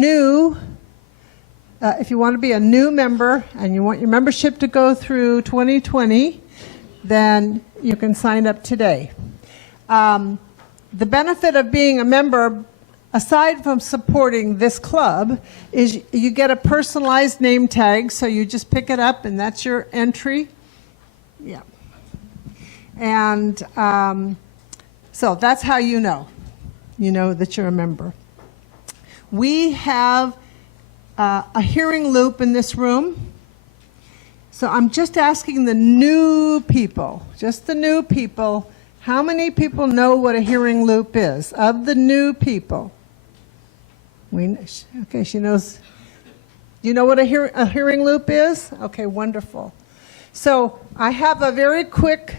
new, if you want to be a new member and you want your membership to go through 2020, then you can sign up today. The benefit of being a member, aside from supporting this club, is you get a personalized name tag, so you just pick it up and that's your entry. Yeah. And so that's how you know that you're a member. We have a hearing loop in this room. So I'm just asking the new people, just the new people, how many people know what a hearing loop is? Of the new people. Okay, she knows. Do you know what a hearing loop is? Okay, wonderful. So I have a very quick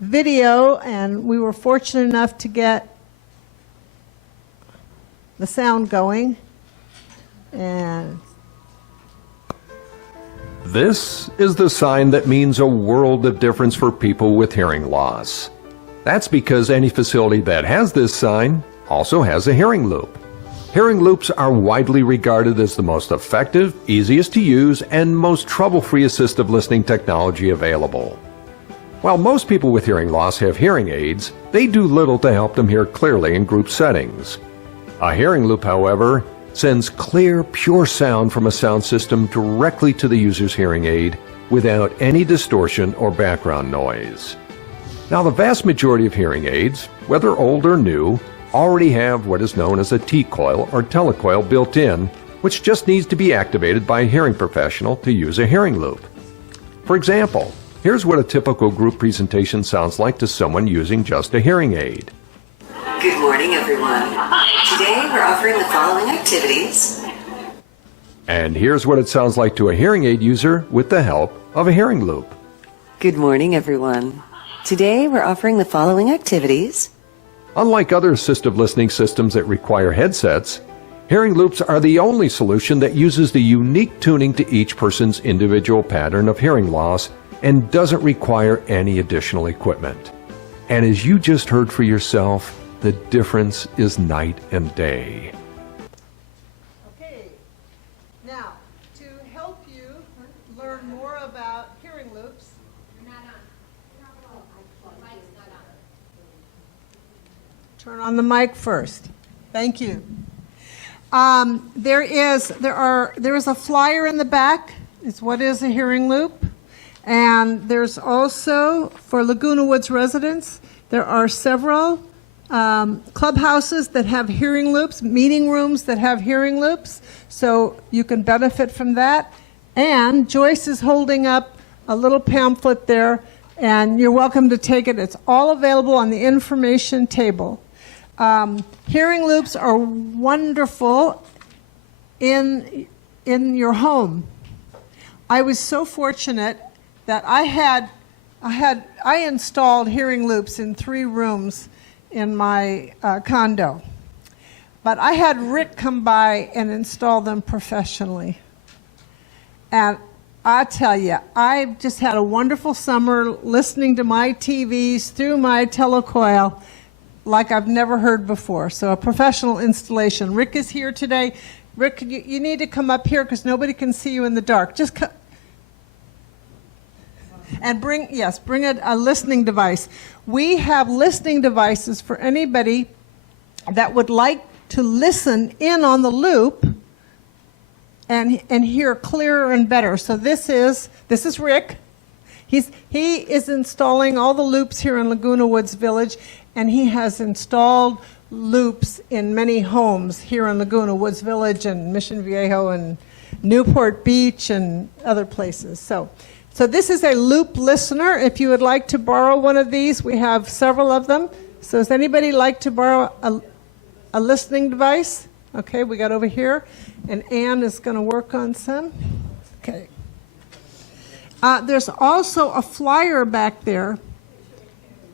video, and we were fortunate enough to get the sound going. And this is the sign that means a world of difference for people with hearing loss. That's because any facility that has this sign also has a hearing loop. Hearing loops are widely regarded as the most effective, easiest to use, and most trouble-free assistive listening technology available. While most people with hearing loss have hearing aids, they do little to help them hear clearly in group settings. A hearing loop, however, sends clear, pure sound from a sound system directly to the user's hearing aid without any distortion or background noise. Now, the vast majority of hearing aids, whether old or new, already have what is known as a t-coil or telecoil built in, which just needs to be activated by a hearing professional to use a hearing loop. For example, here's what a typical group presentation sounds like to someone using just a hearing aid. Good morning, everyone. Today we're offering the following activities. And here's what it sounds like to a hearing aid user with the help of a hearing loop. Good morning, everyone. Today we're offering the following activities. Unlike other assistive listening systems that require headsets, hearing loops are the only solution that uses the unique tuning to each person's individual pattern of hearing loss and doesn't require any additional equipment. And as you just heard for yourself, the difference is night and day. okay, now to help you learn more about hearing loops, turn on the mic first. Thank you. There is a flyer in the back. It's what is a hearing loop, and there's also for Laguna Woods residents. There are several clubhouses that have hearing loops, meeting rooms that have hearing loops, so you can benefit from that. And Joyce is holding up a little pamphlet there, and you're welcome to take it. It's all available on the information table. Hearing loops are wonderful in your home. I was so fortunate that I installed hearing loops in 3 rooms in my condo. But I had Rick come by and install them professionally. And I tell you, I just had a wonderful summer listening to my TVs through my telecoil like I've never heard before. So a professional installation. Rick is here today. Rick, you need to come up here because nobody can see you in the dark. Just come. And bring a listening device. We have listening devices for anybody that would like to listen in on the loop and hear clearer and better. So this is Rick. He is installing all the loops here in Laguna Woods Village, and he has installed loops in many homes here in Laguna Woods Village and Mission Viejo and Newport Beach and other places. So this is a loop listener. If you would like to borrow one of these, we have several of them. So does anybody like to borrow a listening device? Okay, we got over here. And Ann is going to work on some. Okay. There's also a flyer back there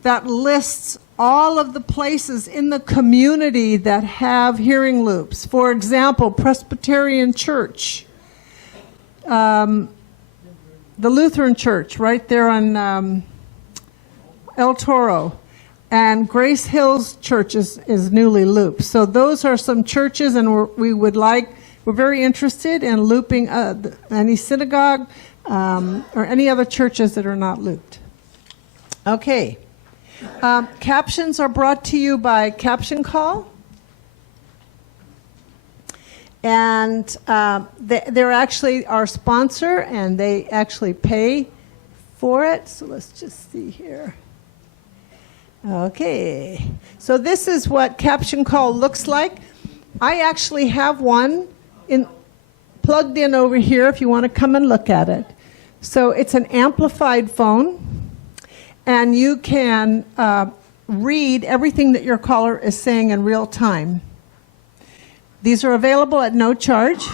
that lists all of the places in the community that have hearing loops. For example, Presbyterian Church, the Lutheran Church right there on El Toro, and Grace Hills Church is newly looped. So those are some churches, and we're very interested in looping any synagogue or any other churches that are not looped. Okay. Captions are brought to you by Caption Call. And they're actually our sponsor, and they actually pay for it. So let's just see here. Okay. So this is what Caption Call looks like. I actually have one plugged in over here if you want to come and look at it. So it's an amplified phone, and you can read everything that your caller is saying in real time. These are available at no charge.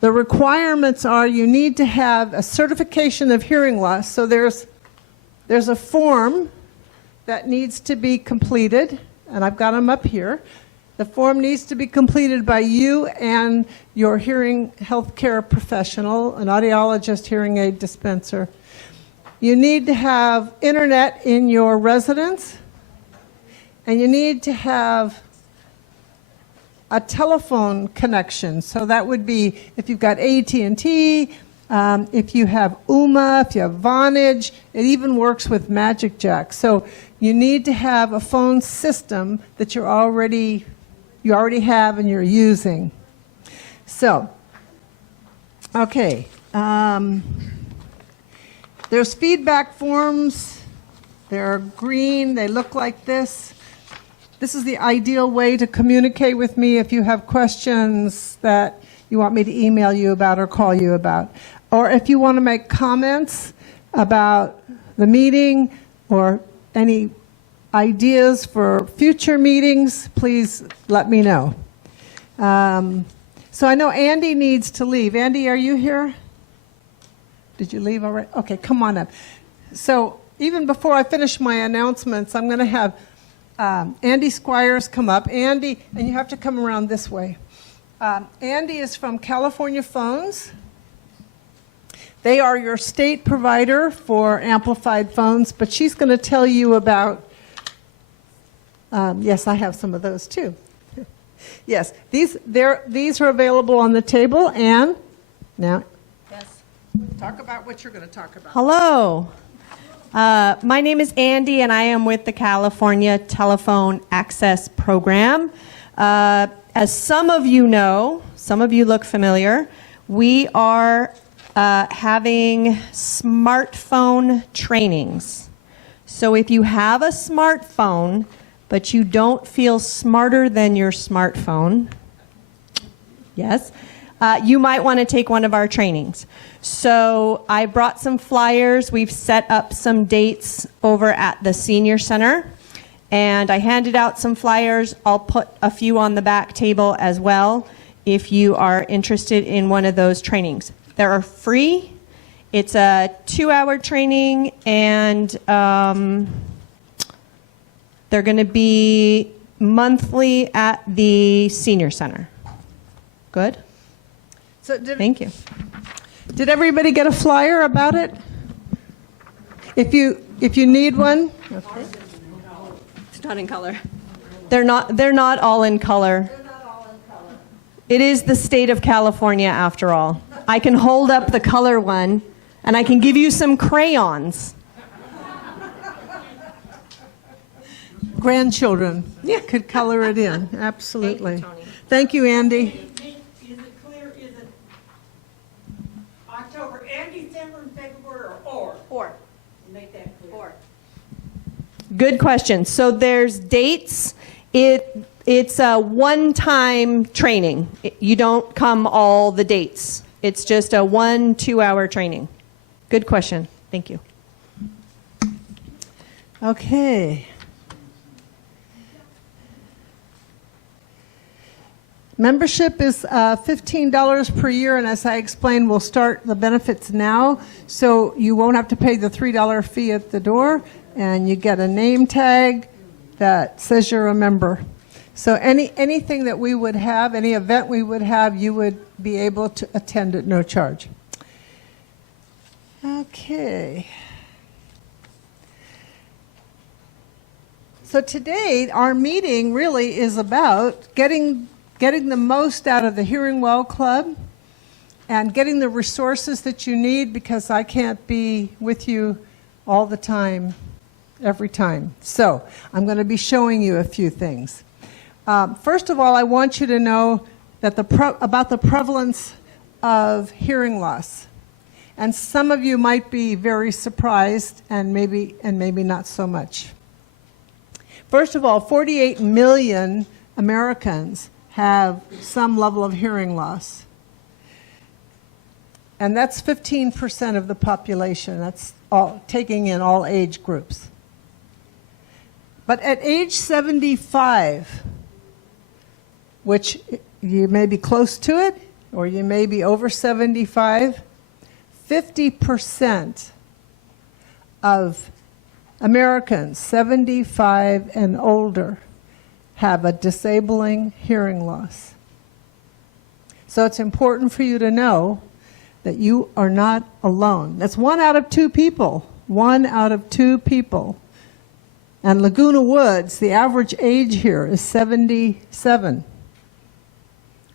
The requirements are you need to have a certification of hearing loss. So there's a form that needs to be completed, and I've got them up here. The form needs to be completed by you and your hearing healthcare professional, an audiologist, hearing aid dispenser. You need to have internet in your residence, and you need to have a telephone connection. So that would be if you've got AT&T, if you have UMA, if you have Vonage. It even works with Magic Jack. So you need to have a phone system that you already have and you're using. So, okay. There's feedback forms. They're green. They look like this. This is the ideal way to communicate with me if you have questions that you want me to email you about or call you about. Or if you want to make comments about the meeting or any ideas for future meetings, please let me know. So I know Andy needs to leave. Andy, are you here? Did you leave already? Okay, come on up. So even before I finish my announcements, I'm going to have Andy Squires come up. Andy, and you have to come around this way. Andy is from California Phones. They are your state provider for amplified phones, but she's going to tell you about, yes, I have some of those too. Yes, these are available on the table, and now, yes, talk about what you're going to talk about. Hello. My name is Andy, and I am with the California Telephone Access Program. As some of you know, some of you look familiar, we are having smartphone trainings. So if you have a smartphone, but you don't feel smarter than your smartphone, yes, you might want to take one of our trainings. So I brought some flyers. We've set up some dates over at the Senior Center, and I handed out some flyers. I'll put a few on the back table as well if you are interested in one of those trainings. They're free. It's a 2-hour training, and they're going to be monthly at the Senior Center. Good? So Thank you. Did everybody get a flyer about it? If you need one, okay. It's not in color. They're not all in color. It is the state of California after all. I can hold up the color one, and I can give you some crayons. Grandchildren could color it in. Absolutely. Thank you, Andy. Is it clear? Is it October and December and February, or? Make that clear. Or. Good question. So there's dates. It's a one-time training. You don't come all the dates. It's just a 1-2-hour training. Good question. Thank you. Okay. Membership is $15 per year, and as I explained, we'll start the benefits now, so you won't have to pay the $3 fee at the door, and you get a name tag that says you're a member. So anything that we would have, any event we would have, you would be able to attend at no charge. Okay. So today, our meeting really is about getting the most out of the Hearing Well Club and getting the resources that you need, because I can't be with you all the time, every time. So I'm going to be showing you a few things. First of all, I want you to know that about the prevalence of hearing loss. And some of you might be very surprised, and maybe not so much. First of all, 48 million Americans have some level of hearing loss. And that's 15% of the population. That's all, taking in all age groups. But at age 75, which you may be close to it, or you may be over 75, 50% of Americans 75 and older have a disabling hearing loss. So it's important for you to know that you are not alone. That's 1 out of 2 people. 1 out of 2 people. And Laguna Woods, the average age here is 77.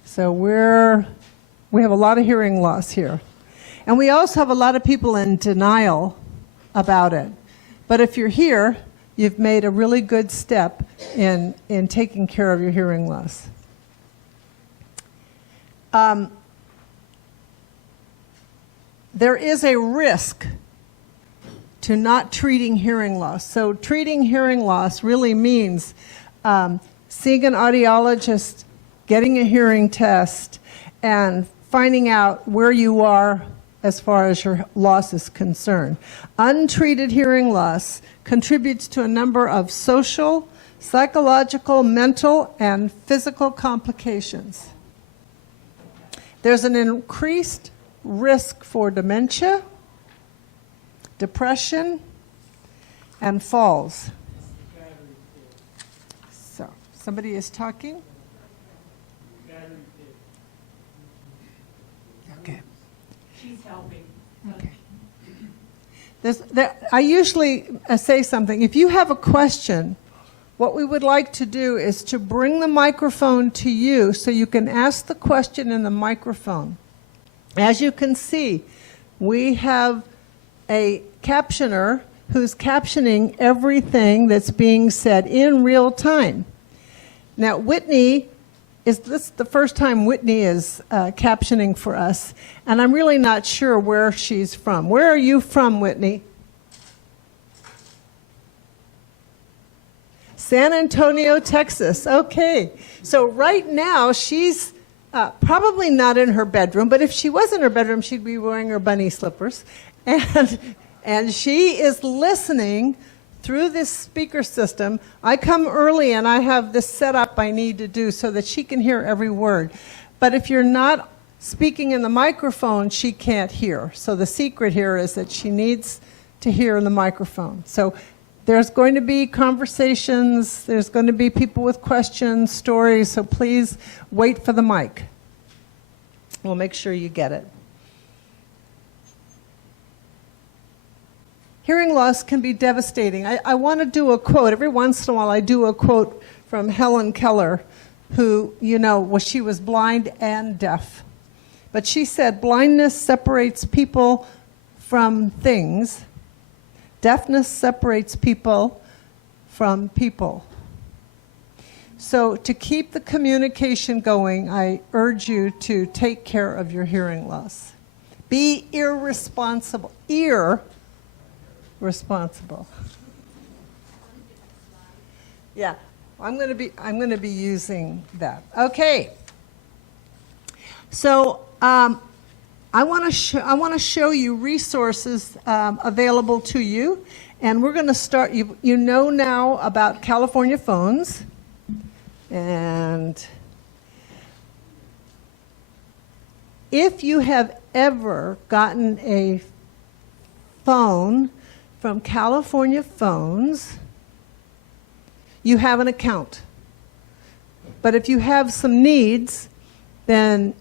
So we have a lot of hearing loss here. And we also have a lot of people in denial about it. But if you're here, you've made a really good step in taking care of your hearing loss. There is a risk to not treating hearing loss. So treating hearing loss really means seeing an audiologist, getting a hearing test, and finding out where you are as far as your loss is concerned. Untreated hearing loss contributes to a number of social, psychological, mental, and physical complications. There's an increased risk for dementia, depression, and falls. So, somebody is talking? Okay. She's helping. Okay. I usually say something. If you have a question, what we would like to do is to bring the microphone to you so you can ask the question in the microphone. As you can see, we have a captioner who's captioning everything that's being said in real time. Now, Whitney, this is the first time Whitney is captioning for us, and I'm really not sure where she's from. Where are you from, Whitney? San Antonio, Texas. Okay. So right now, she's probably not in her bedroom, but if she was in her bedroom, she'd be wearing her bunny slippers. And she is listening through this speaker system. I come early and I have this setup I need to do so that she can hear every word. But if you're not speaking in the microphone, she can't hear. So the secret here is that she needs to hear in the microphone. So there's going to be conversations, there's going to be people with questions, stories, so please wait for the mic. We'll make sure you get it. Hearing loss can be devastating. I want to do a quote. Every once in a while I do a quote from Helen Keller, who, she was blind and deaf. But she said, blindness separates people from things. Deafness separates people from people. So to keep the communication going, I urge you to take care of your hearing loss. Be irresponsible. Irresponsible. Yeah, I'm going to be using that. Okay. So I want to show you resources available to you, and we're going to start. You know now about California phones, and if you have ever gotten a phone from California Phones, you have an account. But if you have some needs, then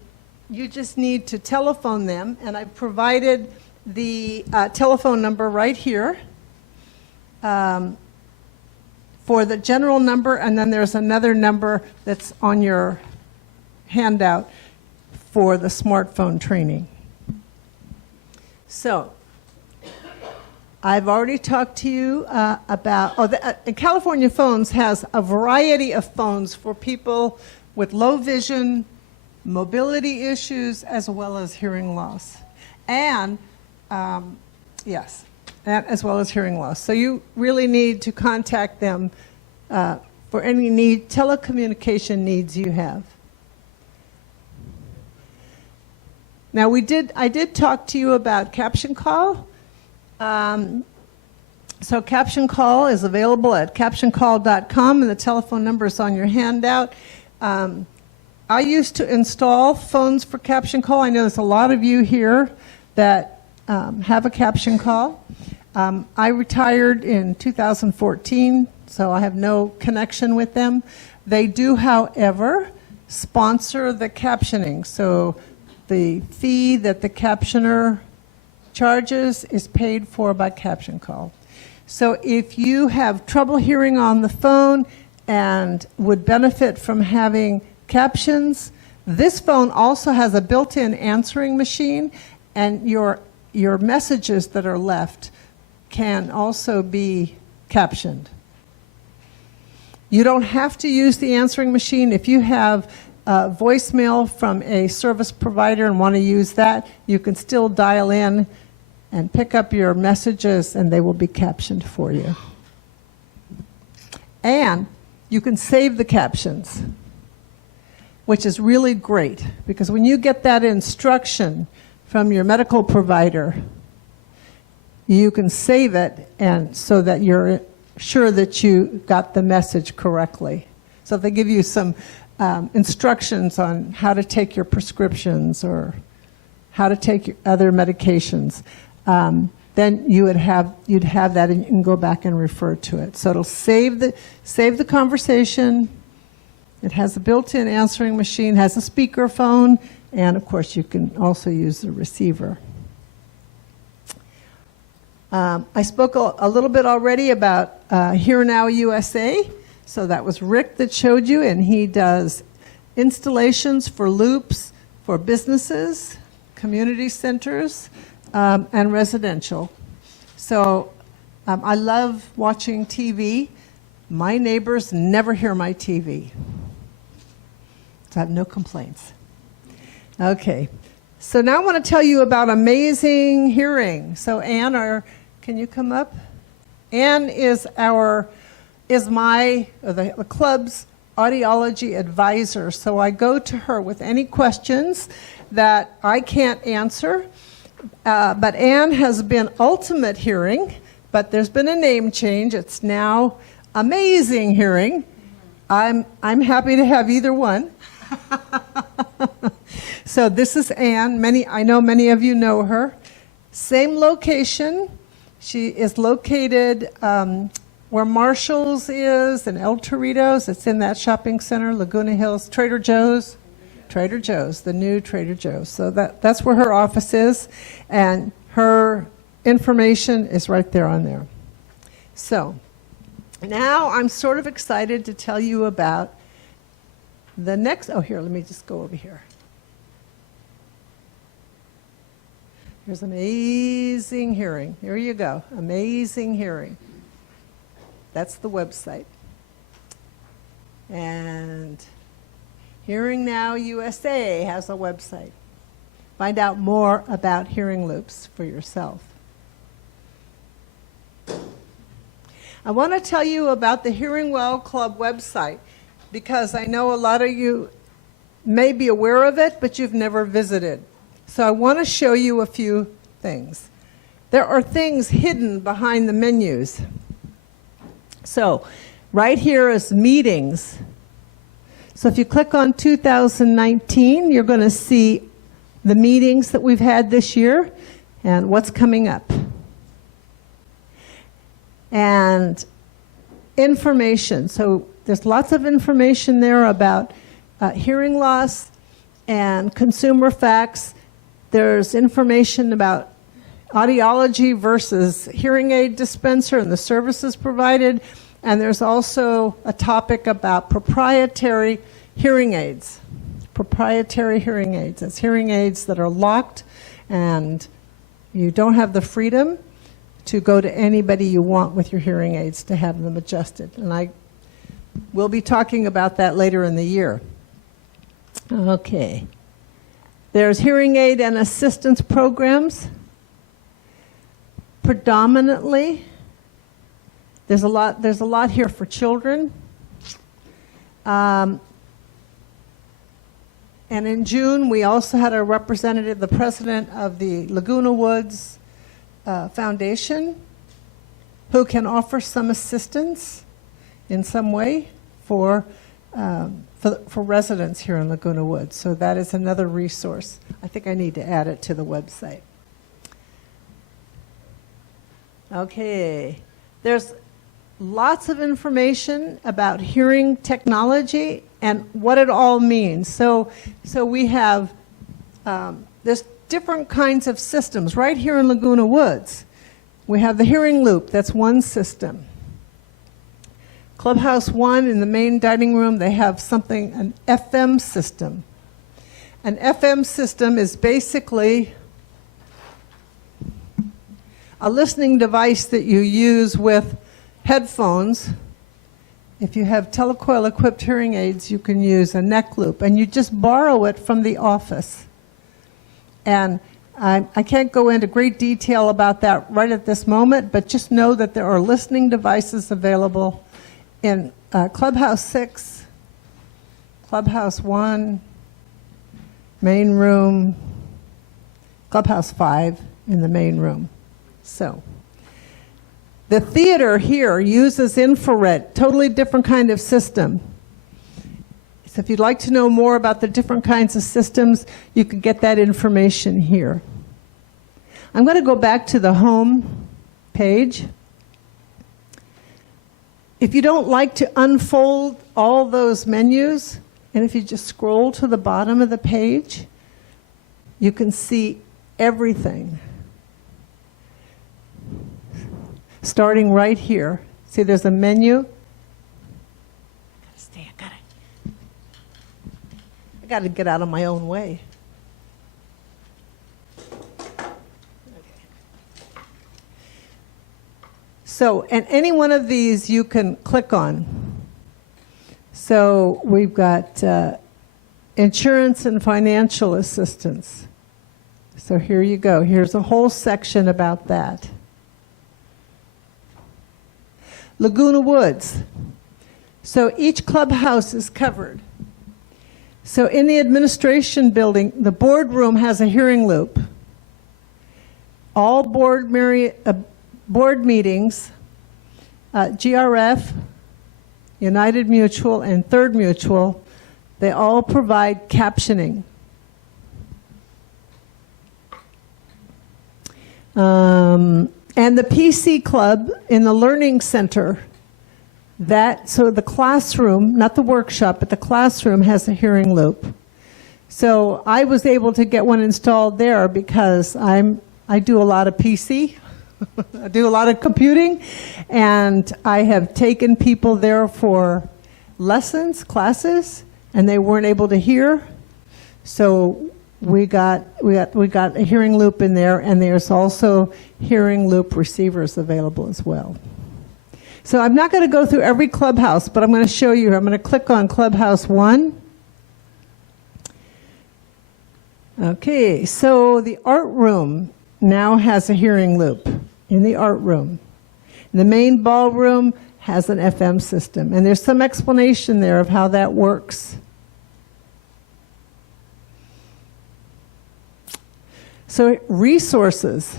you just need to telephone them, and I provided the telephone number right here, for the general number, and then there's another number that's on your handout for the smartphone training. So, I've already talked to you about, California Phones has a variety of phones for people with low vision, mobility issues, as well as hearing loss. And, as well as hearing loss. So you really need to contact them for any telecommunication needs you have. Now I did talk to you about Caption Call. So Caption Call is available at captioncall.com, and the telephone number is on your handout. I used to install phones for Caption Call. I know there's a lot of you here that have a Caption Call. I retired in 2014, so I have no connection with them. They do, however, sponsor the captioning. So the fee that the captioner charges is paid for by Caption Call. So if you have trouble hearing on the phone and would benefit from having captions, this phone also has a built-in answering machine, and your messages that are left can also be captioned. You don't have to use the answering machine. If you have voicemail from a service provider and want to use that, you can still dial in and pick up your messages, and they will be captioned for you. And you can save the captions, which is really great, because when you get that instruction from your medical provider, you can save it, and so that you're sure that you got the message correctly. So if they give you some instructions on how to take your prescriptions or how to take your other medications, then you'd have that, and you can go back and refer to it. So it'll save the conversation. It has a built-in answering machine, has a speakerphone, and of course you can also use the receiver. I spoke a little bit already about Here Now USA. So that was Rick that showed you, and he does installations for loops for businesses, community centers, and residential. So I love watching TV. My neighbors never hear my TV. So I have no complaints. Okay. So now I want to tell you about Amazing Hearing. So Ann, can you come up? Ann is the club's audiology advisor. So I go to her with any questions that I can't answer. But Ann has been Ultimate Hearing, but there's been a name change. It's now Amazing Hearing. I'm happy to have either one. So this is Ann. I know many of you know her. Same location. She is located where Marshall's is and El Torito's. It's in that shopping center, Laguna Hills. Trader Joe's, the new Trader Joe's. So that's where her office is, and her information is right there on there. So now I'm sort of excited to tell you about the next. Oh, here, let me just go over here. Here's Amazing Hearing. Here you go, Amazing Hearing. That's the website. And Hearing Now USA has a website. Find out more about hearing loops for yourself. I want to tell you about the Hearing Well Club website, because I know a lot of you may be aware of it, but you've never visited. So I want to show you a few things. There are things hidden behind the menus. So right here is meetings. So if you click on 2019, you're going to see the meetings that we've had this year and what's coming up. And information. So there's lots of information there about hearing loss and consumer facts. There's information about audiology versus hearing aid dispenser and the services provided. And there's also a topic about proprietary hearing aids. Proprietary hearing aids. It's hearing aids that are locked and you don't have the freedom to go to anybody you want with your hearing aids to have them adjusted. And I will be talking about that later in the year. Okay. There's hearing aid and assistance programs. Predominantly, there's a lot here for children. And in June, we also had a representative, the president of the Laguna Woods Foundation, who can offer some assistance in some way for residents here in Laguna Woods. So that is another resource. I think I need to add it to the website. Okay, there's lots of information about hearing technology and what it all means. So we have there's different kinds of systems right here in Laguna Woods. We have the hearing loop, that's one system. Clubhouse 1 in the main dining room, they have something, an FM system. An FM system is basically a listening device that you use with headphones. If you have t-coil equipped hearing aids, you can use a neck loop, and you just borrow it from the office. And I can't go into great detail about that right at this moment, but just know that there are listening devices available in Clubhouse 6, Clubhouse 1, main room, Clubhouse 5 in the main room. So the theater here uses infrared, totally different kind of system. So if you'd like to know more about the different kinds of systems, you can get that information here. I'm going to go back to the home page. If you don't like to unfold all those menus, and if you just scroll to the bottom of the page, you can see everything. Starting right here. See, there's a menu. I got to get out of my own way. So, and any one of these you can click on. So we've got insurance and financial assistance. So here you go. Here's a whole section about that. Laguna Woods. So each clubhouse is covered. So in the administration building, the boardroom has a hearing loop. All board meetings, GRF, United Mutual, and Third Mutual, they all provide captioning. And the PC Club in the Learning Center, so the classroom, not the workshop, but the classroom has a hearing loop. So I was able to get one installed there because I do a lot of PC. I do a lot of computing, and I have taken people there for lessons, classes, and they weren't able to hear. So we got a hearing loop in there, and there's also hearing loop receivers available as well. So I'm not going to go through every clubhouse, but I'm going to show you. I'm going to click on Clubhouse 1. Okay, so the art room now has a hearing loop in the art room. The main ballroom has an FM system, and there's some explanation there of how that works. So resources.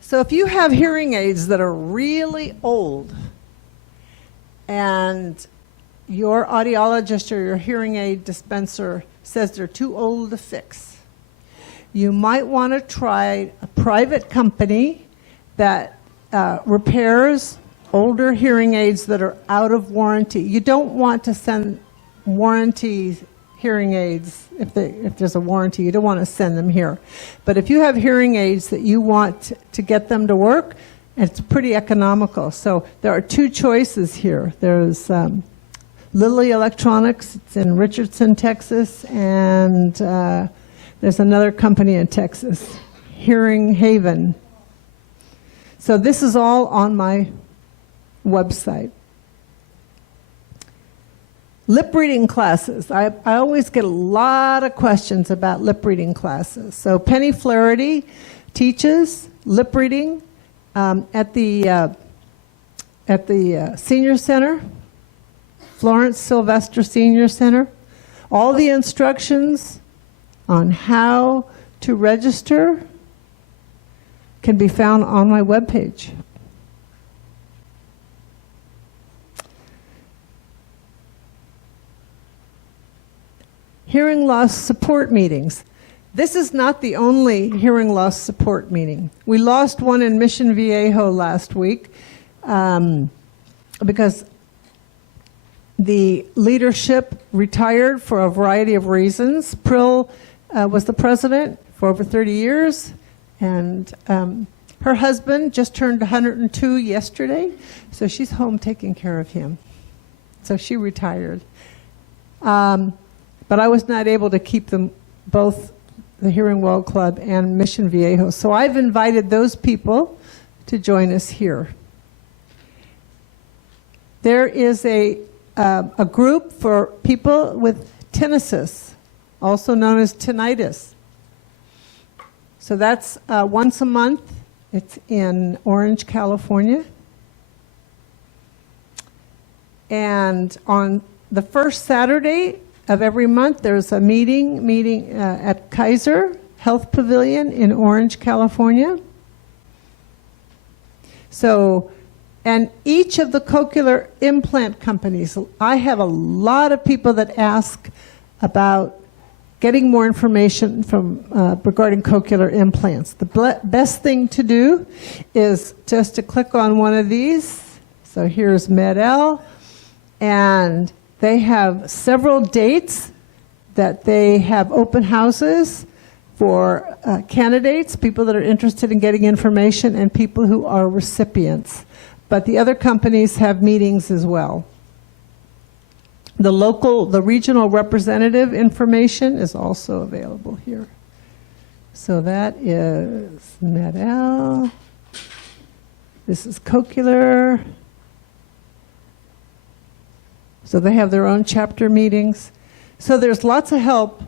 So if you have hearing aids that are really old and your audiologist or your hearing aid dispenser says they're too old to fix, you might want to try a private company that repairs older hearing aids that are out of warranty. You don't want to send warranty hearing aids, if there's a warranty, you don't want to send them here. But if you have hearing aids that you want to get them to work, It's pretty economical. So there are two choices here. There's Lilly Electronics. It's in Richardson, Texas, and there's another company in Texas, Hearing Haven. So this is all on my website. Lip reading classes. I always get a lot of questions about lip reading classes. So Penny Flaherty teaches lip reading at the Senior Center, Florence Sylvester Senior Center. All the instructions on how to register can be found on my webpage. Hearing loss support meetings. This is not the only hearing loss support meeting. We lost one in Mission Viejo last week because the leadership retired for a variety of reasons. Prill was the president for over 30 years, and her husband just turned 102 yesterday, so she's home taking care of him. So she retired. But I was not able to keep them both, the Hearing Well Club and Mission Viejo. So I've invited those people to join us here. There is a group for people with tinnitus, also known as tinnitus. So that's once a month. It's in Orange, California. And on the first Saturday of every month, there's a meeting at Kaiser Health Pavilion in Orange, California. So, and each of the cochlear implant companies, I have a lot of people that ask about getting more information from regarding cochlear implants. The best thing to do is just to click on one of these. So here's MED-EL, and they have several dates that they have open houses for candidates, people that are interested in getting information, and people who are recipients. But the other companies have meetings as well. The regional representative information is also available here. So that is MED-EL. This is cochlear. So they have their own chapter meetings. So there's lots of help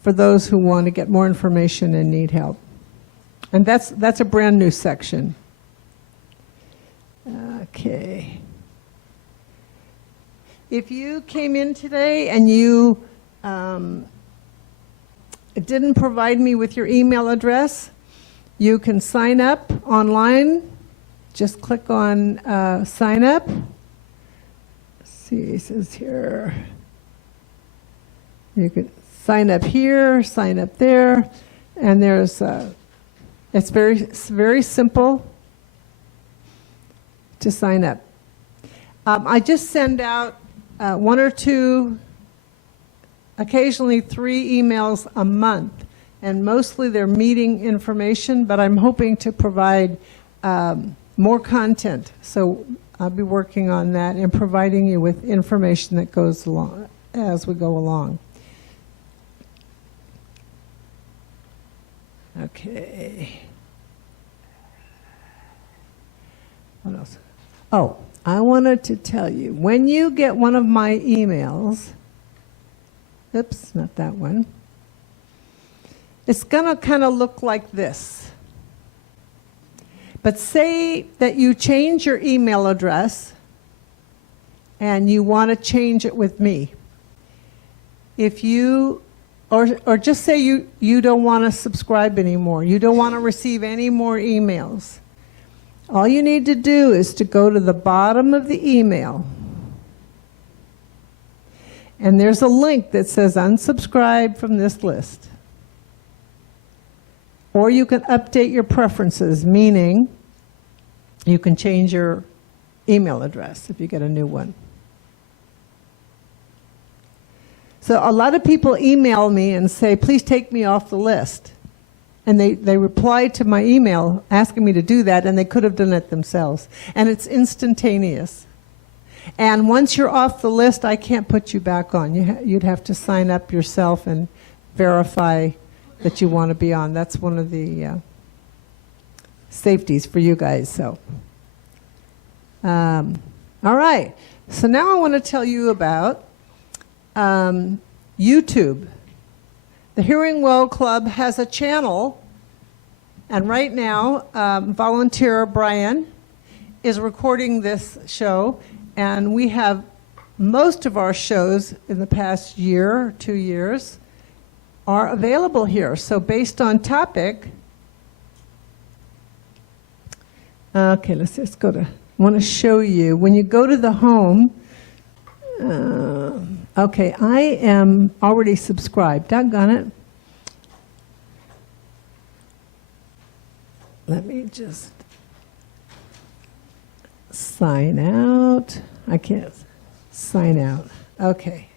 for those who want to get more information and need help. And that's a brand new section. Okay. If you came in today and you didn't provide me with your email address, you can sign up online. Just click on sign up. It says here, you could sign up here, sign up there, and there's, it's very simple to sign up. I just send out one or two, occasionally 3 emails a month, and mostly they're meeting information, but I'm hoping to provide more content. So I'll be working on that and providing you with information that goes along as we go along. Okay. What else? Oh, I wanted to tell you, when you get one of my emails, oops, not that one, it's going to kind of look like this. But say that you change your email address and you want to change it with me. If you, or just say you don't want to subscribe anymore, you don't want to receive any more emails. All you need to do is to go to the bottom of the email. And there's a link that says unsubscribe from this list. Or you can update your preferences, meaning you can change your email address if you get a new one. So a lot of people email me and say, please take me off the list. And they replied to my email asking me to do that, and they could have done it themselves. And it's instantaneous. And once you're off the list, I can't put you back on. You'd have to sign up yourself and verify that you want to be on. That's one of the safeties for you guys. So, all right. So now I want to tell you about YouTube. The Hearing Well Club has a channel, and right now, volunteer Brian is recording this show, and we have most of our shows in the past year or 2 years are available here. So based on topic, okay, let's just go to, I want to show you, when you go to the home, okay, I am already subscribed. Doggone it. Let me just sign out. I can't sign out. Okay.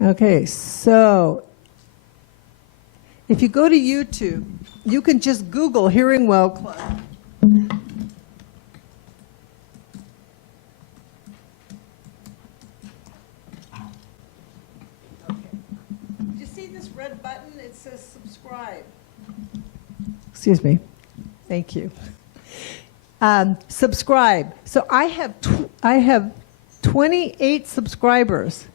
Okay, so if you go to YouTube, you can just Google Hearing Well Club. Okay. Do you see this red button? It says subscribe. Excuse me. Thank you. Subscribe. So I have 28 subscribers.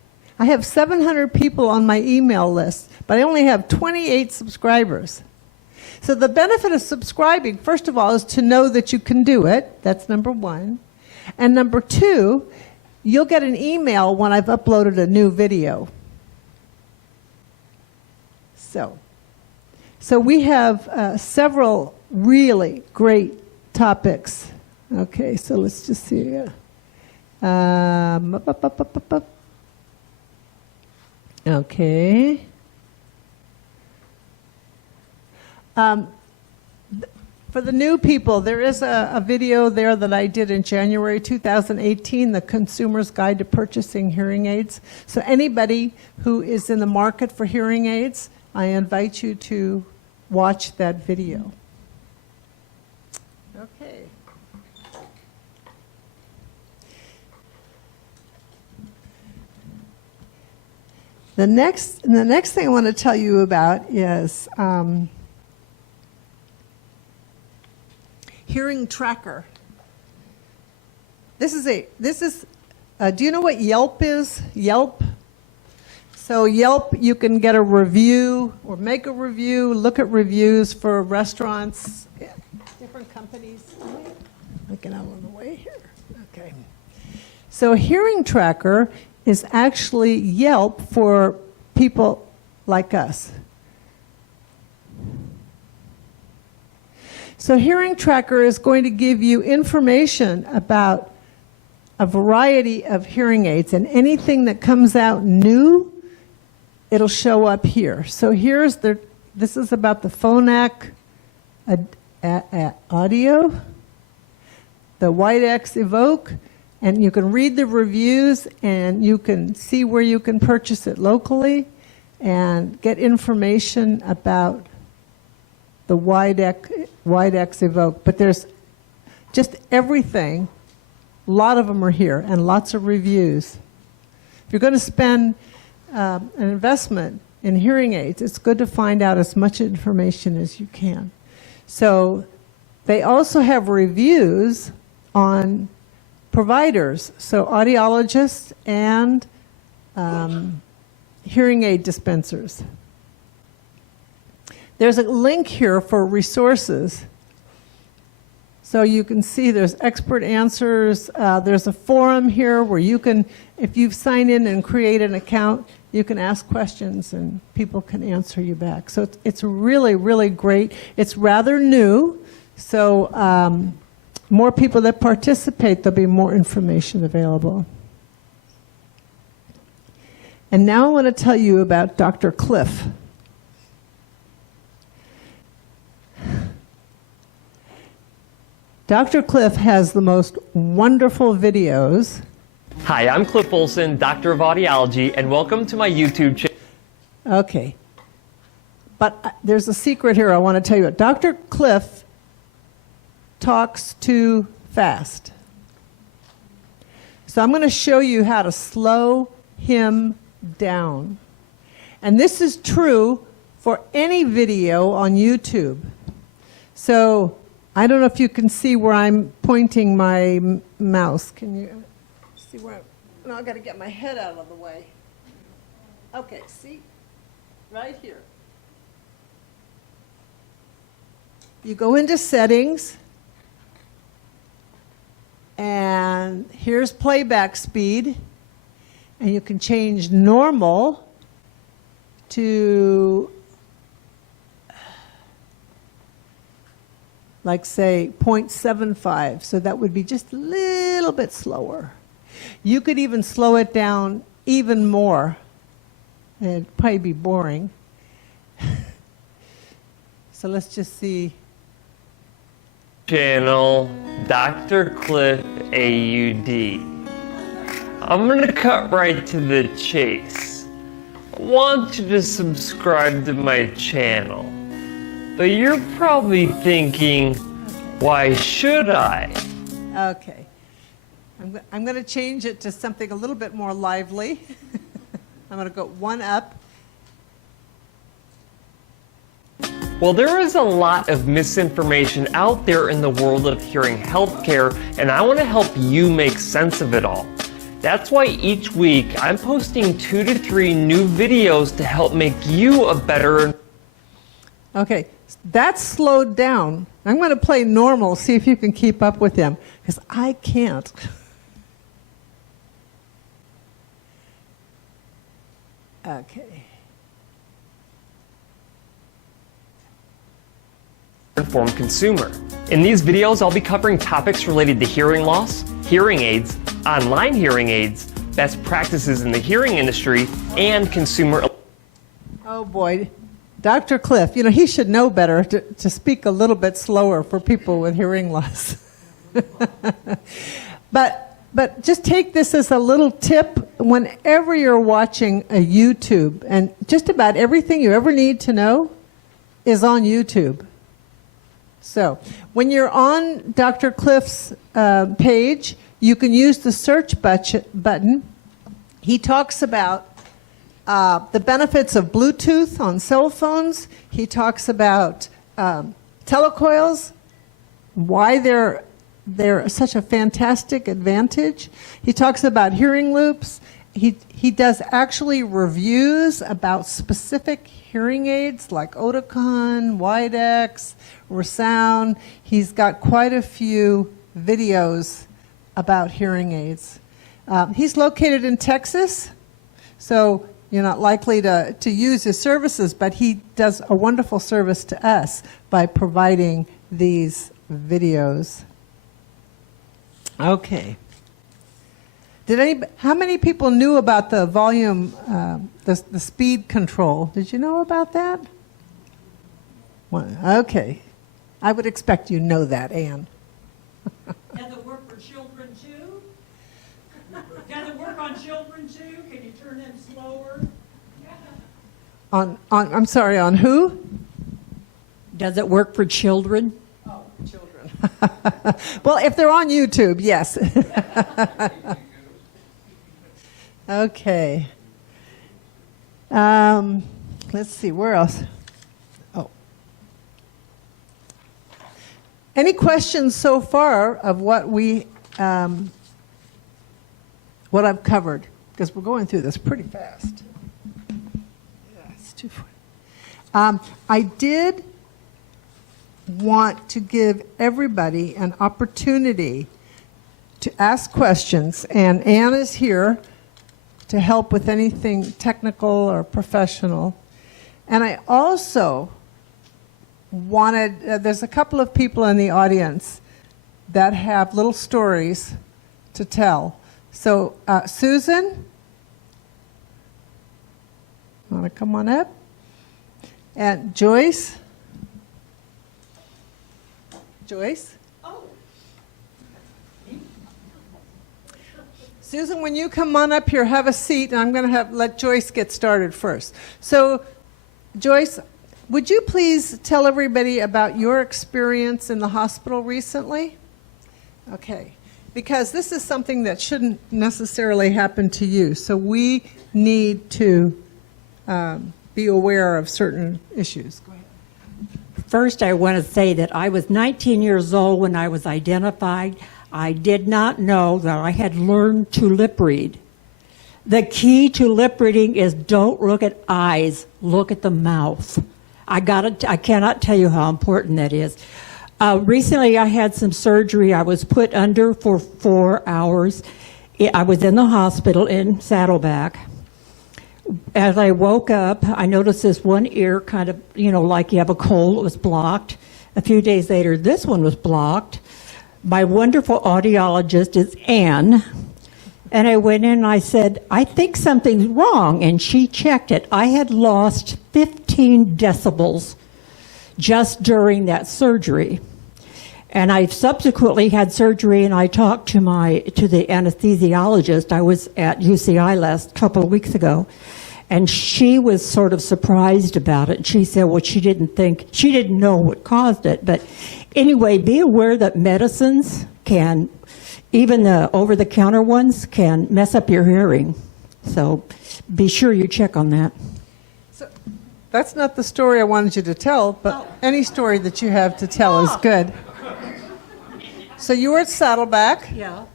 I have 700 people on my email list, but I only have 28 subscribers. So the benefit of subscribing, first of all, is to know that you can do it. That's number one. And number two, you'll get an email when I've uploaded a new video. So we have several really great topics. Okay, so let's just see. Okay. For the new people, there is a video there that I did in January 2018, The Consumer's Guide to Purchasing Hearing Aids. So anybody who is in the market for hearing aids, I invite you to watch that video. Okay. The next thing I want to tell you about is hearing tracker. This is do you know what Yelp is? Yelp. So Yelp, you can get a review or make a review, look at reviews for restaurants, different companies. Let me get out of the way here. Okay. So a hearing tracker is actually Yelp for people like us. So Hearing Tracker is going to give you information about a variety of hearing aids, and anything that comes out new, it'll show up here. So this is about the Phonak audio, the Widex Evoke, and you can read the reviews and you can see where you can purchase it locally and get information about the Widex Evoke. But there's just everything. A lot of them are here and lots of reviews. If you're going to spend an investment in hearing aids, it's good to find out as much information as you can. So they also have reviews on providers, so audiologists and hearing aid dispensers. There's a link here for resources. So you can see there's expert answers. There's a forum here where you can, if you've signed in and create an account, you can ask questions and people can answer you back. So it's really, really great. It's rather new. So more people that participate, there'll be more information available. And now I want to tell you about Dr. Cliff. Dr. Cliff has the most wonderful videos. Hi, I'm Cliff Olson, Doctor of Audiology, and welcome to my YouTube channel. Okay. But there's a secret here I want to tell you. Dr. Cliff talks too fast. So I'm going to show you how to slow him down. And this is true for any video on YouTube. So I don't know if you can see where I'm pointing my mouse. Can you see where I'm... No, I've got to get my head out of the way. Okay, see? Right here. You go into settings, and here's playback speed, and you can change normal to, like, say 0.75, so that would be just a little bit slower. You could even slow it down even more. It'd probably be boring. So let's just see. Channel, Dr. Cliff AUD. I'm going to cut right to the chase. I want you to subscribe to my channel. But you're probably thinking, why should I? Okay. I'm going to change it to something a little bit more lively. I'm going to go one up. Well, there is a lot of misinformation out there in the world of hearing healthcare, and I want to help you make sense of it all. That's why each week I'm posting 2 to 3 new videos to help make you a better... Okay, that's slowed down. I'm going to play normal, see if you can keep up with him, because I can't. Okay. Informed consumer. In these videos, I'll be covering topics related to hearing loss, hearing aids, online hearing aids, best practices in the hearing industry, and consumer... Oh boy, Dr. Cliff, you know, he should know better to speak a little bit slower for people with hearing loss. But just take this as a little tip whenever you're watching a YouTube, and just about everything you ever need to know is on YouTube. So when you're on Dr. Cliff's page, you can use the search button. He talks about the benefits of Bluetooth on cell phones. He talks about telecoils, why they're such a fantastic advantage. He talks about hearing loops. He does actually reviews about specific hearing aids like Oticon, Widex, Resound. He's got quite a few videos about hearing aids. He's located in Texas, so you're not likely to use his services, but he does a wonderful service to us by providing these videos. Okay. How many people knew about the volume, the speed control? Did you know about that? Okay. I would expect you know that, Anne. Does it work for children too? Does it work on children too? Can you turn them slower? I'm sorry, on who? Does it work for children? Oh, children. Well, if they're on YouTube, yes. Okay. Let's see, where else? Oh. Any questions so far of what I've covered? Because we're going through this pretty fast. Yeah, it's too far. I did want to give everybody an opportunity to ask questions, and Anne is here to help with anything technical or professional. And I also wanted, there's a couple of people in the audience that have little stories to tell. So Susan, want to come on up? And Joyce? Joyce? Susan, when you come on up here, have a seat, and I'm going to let Joyce get started first. So, Joyce, would you please tell everybody about your experience in the hospital recently? Okay, because this is something that shouldn't necessarily happen to you, so we need to be aware of certain issues. Go ahead. First, I want to say that I was 19 years old when I was identified. I did not know that I had learned to lip read. The key to lip reading is don't look at eyes, look at the mouth. I cannot tell you how important that is. Recently, I had some surgery. I was put under for 4 hours. I was in the hospital in Saddleback. As I woke up, I noticed this one ear kind of, like you have a cold, it was blocked. A few days later, this one was blocked. My wonderful audiologist is Anne. And I went in and I said, I think something's wrong. And she checked it. I had lost 15 decibels just during that surgery. And I subsequently had surgery, and I talked to the anesthesiologist. I was at UCI last couple of weeks ago, and she was sort of surprised about it. She said, well, she didn't know what caused it. But anyway, be aware that medicines can, even the over-the-counter ones, can mess up your hearing. So be sure you check on that. So that's not the story I wanted you to tell, but any story that you have to tell is good. So you were at Saddleback. Yeah.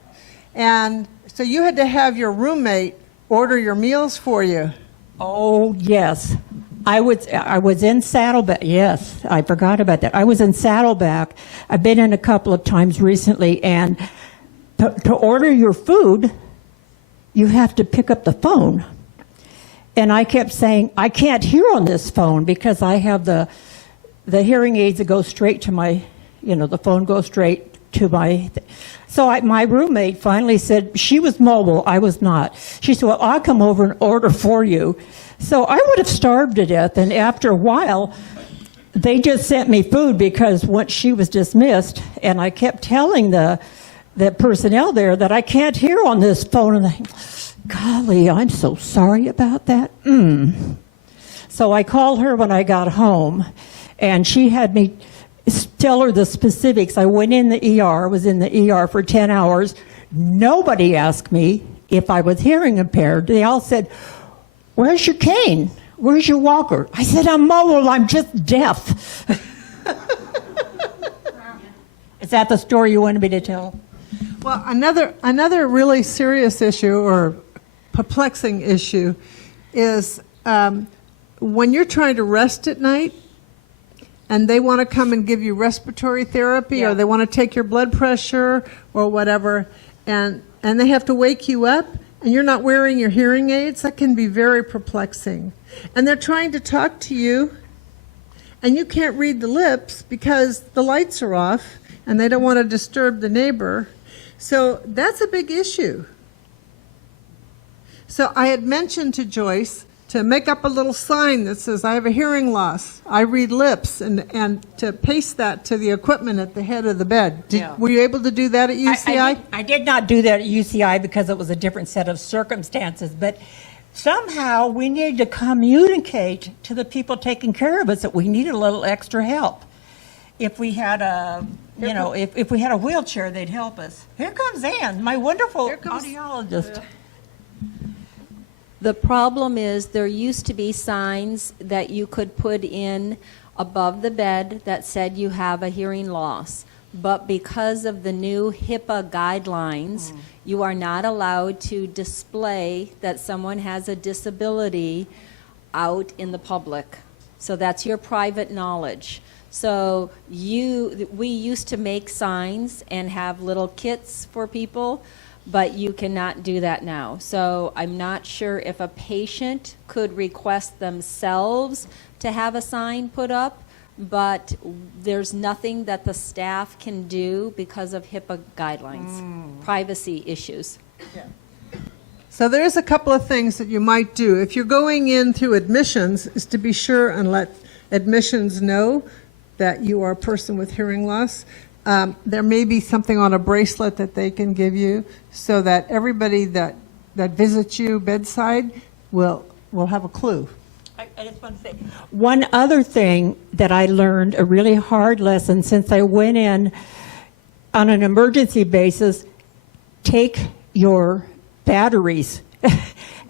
And so you had to have your roommate order your meals for you. Oh, yes. I was in Saddleback. Yes, I forgot about that. I was in Saddleback. I've been in a couple of times recently, and to order your food, you have to pick up the phone. And I kept saying, I can't hear on this phone because I have the hearing aids that go straight to my, the phone goes straight to my... So my roommate finally said, she was mobile, I was not. She said, well, I'll come over and order for you. So I would have starved to death, and after a while, they just sent me food because once she was dismissed, and I kept telling the personnel there that I can't hear on this phone, and they, golly, I'm so sorry about that. So I called her when I got home, and she had me tell her the specifics. I went in the ER, was in the ER for 10 hours. Nobody asked me if I was hearing impaired. They all said, where's your cane? Where's your walker? I said, I'm mobile, I'm just deaf. Is that the story you wanted me to tell? Well, another really serious issue or perplexing issue is when you're trying to rest at night, and they want to come and give you respiratory therapy, or they want to take your blood pressure or whatever, and they have to wake you up, and you're not wearing your hearing aids, that can be very perplexing. And they're trying to talk to you, and you can't read the lips because the lights are off, and they don't want to disturb the neighbor. So that's a big issue. So I had mentioned to Joyce to make up a little sign that says, I have a hearing loss, I read lips, and to paste that to the equipment at the head of the bed. Were you able to do that at UCI? I did not do that at UCI because it was a different set of circumstances, but somehow we needed to communicate to the people taking care of us that we needed a little extra help. If we had if we had a wheelchair, they'd help us. Here comes Ann, my wonderful audiologist. The problem is there used to be signs that you could put in above the bed that said you have a hearing loss. But because of the new HIPAA guidelines, you are not allowed to display that someone has a disability out in the public. So that's your private knowledge. So we used to make signs and have little kits for people, but you cannot do that now. So I'm not sure if a patient could request themselves to have a sign put up, but there's nothing that the staff can do because of HIPAA guidelines, privacy issues. Yeah. So there's a couple of things that you might do. If you're going in through admissions, is to be sure and let admissions know that you are a person with hearing loss. there may be something on a bracelet that they can give you so that everybody that visits you bedside will have a clue. I just want to say one other thing that I learned, a really hard lesson since I went in on an emergency basis. Take your batteries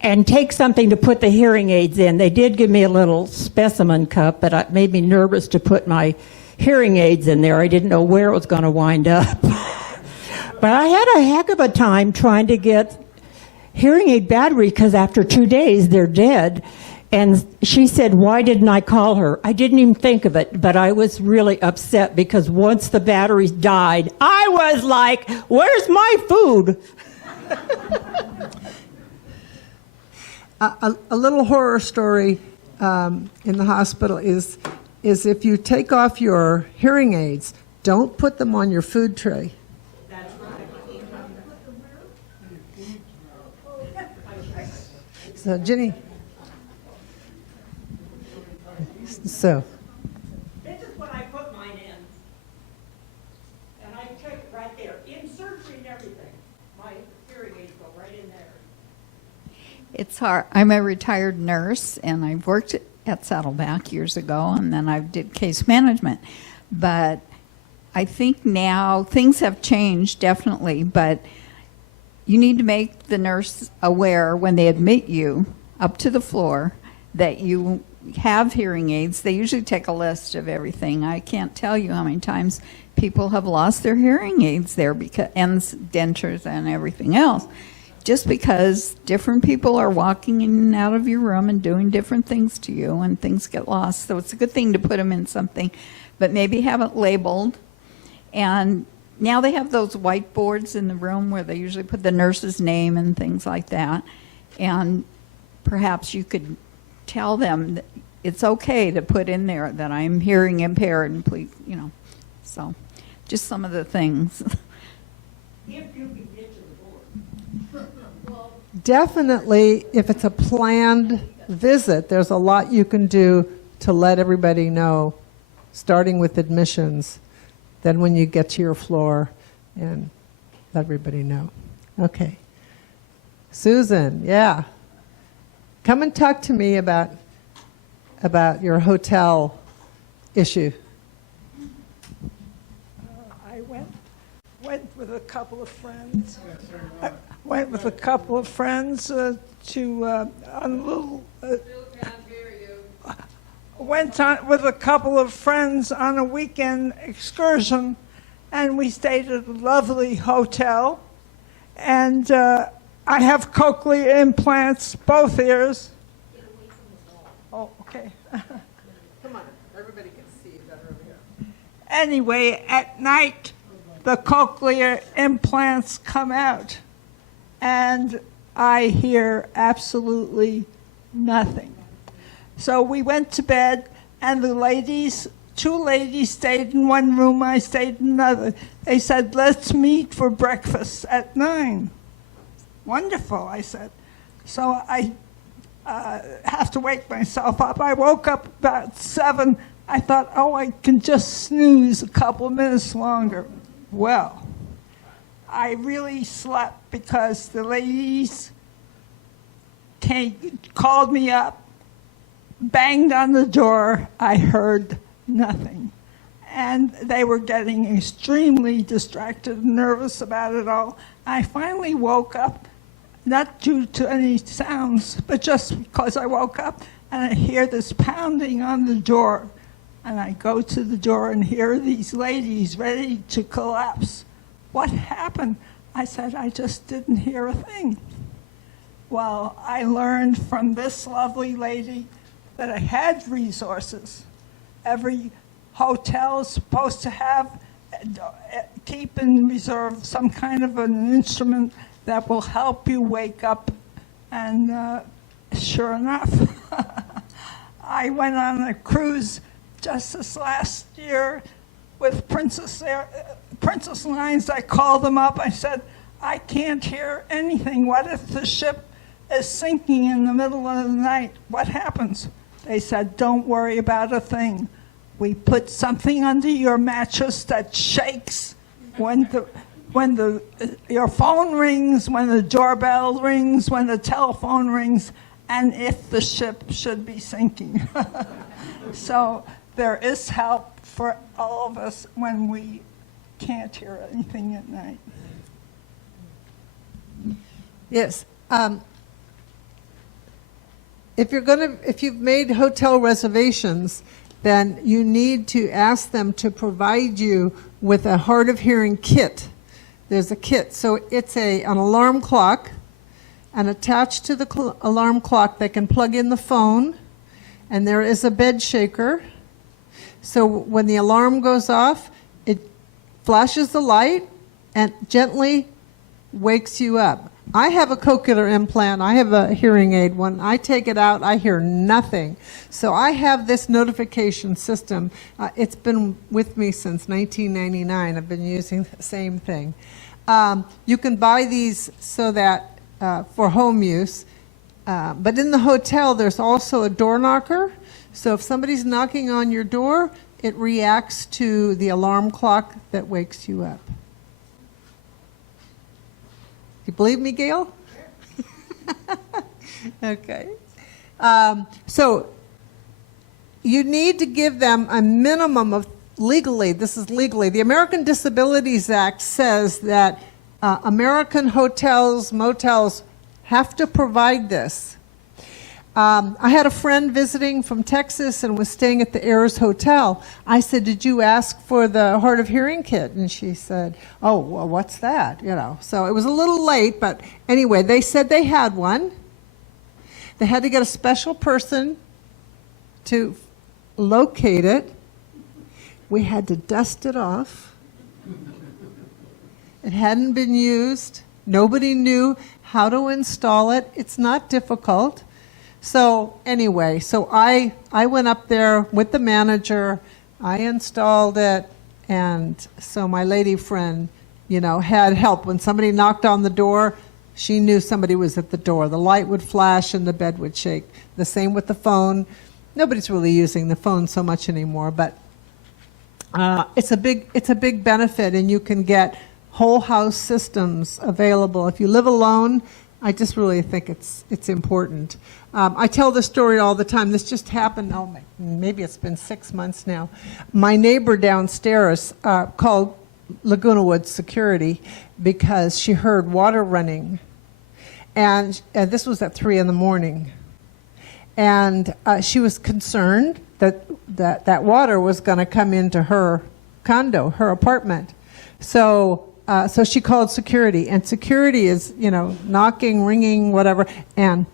and take something to put the hearing aids in. They did give me a little specimen cup, but it made me nervous to put my hearing aids in there. I didn't know where it was going to wind up. But I had a heck of a time trying to get hearing aid batteries because after 2 days they're dead. And she said, why didn't I call her? I didn't even think of it, but I was really upset because once the batteries died, I was like, where's my food? A little horror story in the hospital is if you take off your hearing aids, don't put them on your food tray. That's right. So, Ginny. So. This is what I put mine in. And I took it right there. In surgery and everything. My hearing aids go right in there. It's hard. I'm a retired nurse, and I've worked at Saddleback years ago, and then I did case management. But I think now things have changed, definitely, but you need to make the nurse aware when they admit you up to the floor that you have hearing aids. They usually take a list of everything. I can't tell you how many times people have lost their hearing aids there because, and dentures and everything else, just because different people are walking in and out of your room and doing different things to you and things get lost. So it's a good thing to put them in something, but maybe have it labeled. And now they have those whiteboards in the room where they usually put the nurse's name and things like that. And perhaps you could tell them that it's okay to put in there that I'm hearing impaired and please, so just some of the things. If you can get to the board. Definitely, if it's a planned visit, there's a lot you can do to let everybody know, starting with admissions, then when you get to your floor, and let everybody know. Okay. Susan, yeah. Come and talk to me about your hotel issue. I went with a couple of friends. I went with a couple of friends to on a little. Went on with a couple of friends on a weekend excursion, and we stayed at a lovely hotel. And I have cochlear implants, both ears. Oh, okay. Come on, everybody can see you better over here. Anyway, at night, the cochlear implants come out, and I hear absolutely nothing. So we went to bed, and the two ladies stayed in one room, I stayed in another. They said, let's meet for breakfast at 9. Wonderful, I said. So I have to wake myself up. I woke up about 7. I thought, I can just snooze a couple of minutes longer. Well, I really slept because the ladies called me up, banged on the door. I heard nothing. And they were getting extremely distracted and nervous about it all. I finally woke up, not due to any sounds, but just because I woke up and I hear this pounding on the door. And I go to the door and hear these ladies ready to collapse. What happened? I said, I just didn't hear a thing. Well, I learned from this lovely lady that I had resources. Every hotel is supposed to have, keep in reserve some kind of an instrument that will help you wake up. And sure enough, I went on a cruise just this last year with Princess Lines. I called them up. I said, I can't hear anything. What if the ship is sinking in the middle of the night? What happens? They said, don't worry about a thing. we put something under your mattress that shakes when your phone rings, when the doorbell rings, when the telephone rings, and if the ship should be sinking. So there is help for all of us when we can't hear anything at night. Yes. If you've made hotel reservations, then you need to ask them to provide you with a hard of hearing kit. There's a kit. So it's an alarm clock, and attached to the alarm clock, they can plug in the phone, and there is a bed shaker. So when the alarm goes off, it flashes the light and gently wakes you up. I have a cochlear implant. I have a hearing aid. When I take it out, I hear nothing. So I have this notification system. It's been with me since 1999. I've been using the same thing. You can buy these so that for home use. But in the hotel, there's also a door knocker. So if somebody's knocking on your door, it reacts to the alarm clock that wakes you up. You believe me, Gail? Okay. So you need to give them a minimum of, legally, this is legally, the American Disabilities Act says that American hotels, motels have to provide this. I had a friend visiting from Texas and was staying at the Ayers Hotel. I said, "Did you ask for the hard of hearing kit?" And she said, "Oh, well, what's that?" So it was a little late, but anyway, they said they had one. They had to get a special person to locate it. We had to dust it off. It hadn't been used. Nobody knew how to install it. It's not difficult. So anyway, I went up there with the manager, I installed it, and so my lady friend, had help. When somebody knocked on the door, she knew somebody was at the door. The light would flash and the bed would shake. The same with the phone. Nobody's really using the phone so much anymore, but it's a big benefit, and you can get whole house systems available. If you live alone, I just really think it's important. I tell this story all the time. This just happened, maybe it's been 6 months now. My neighbor downstairs called Laguna Woods Security because she heard water running. And this was at 3 a.m. And she was concerned that water was going to come into her condo, her apartment. So she called security, and security is, knocking, ringing, whatever. And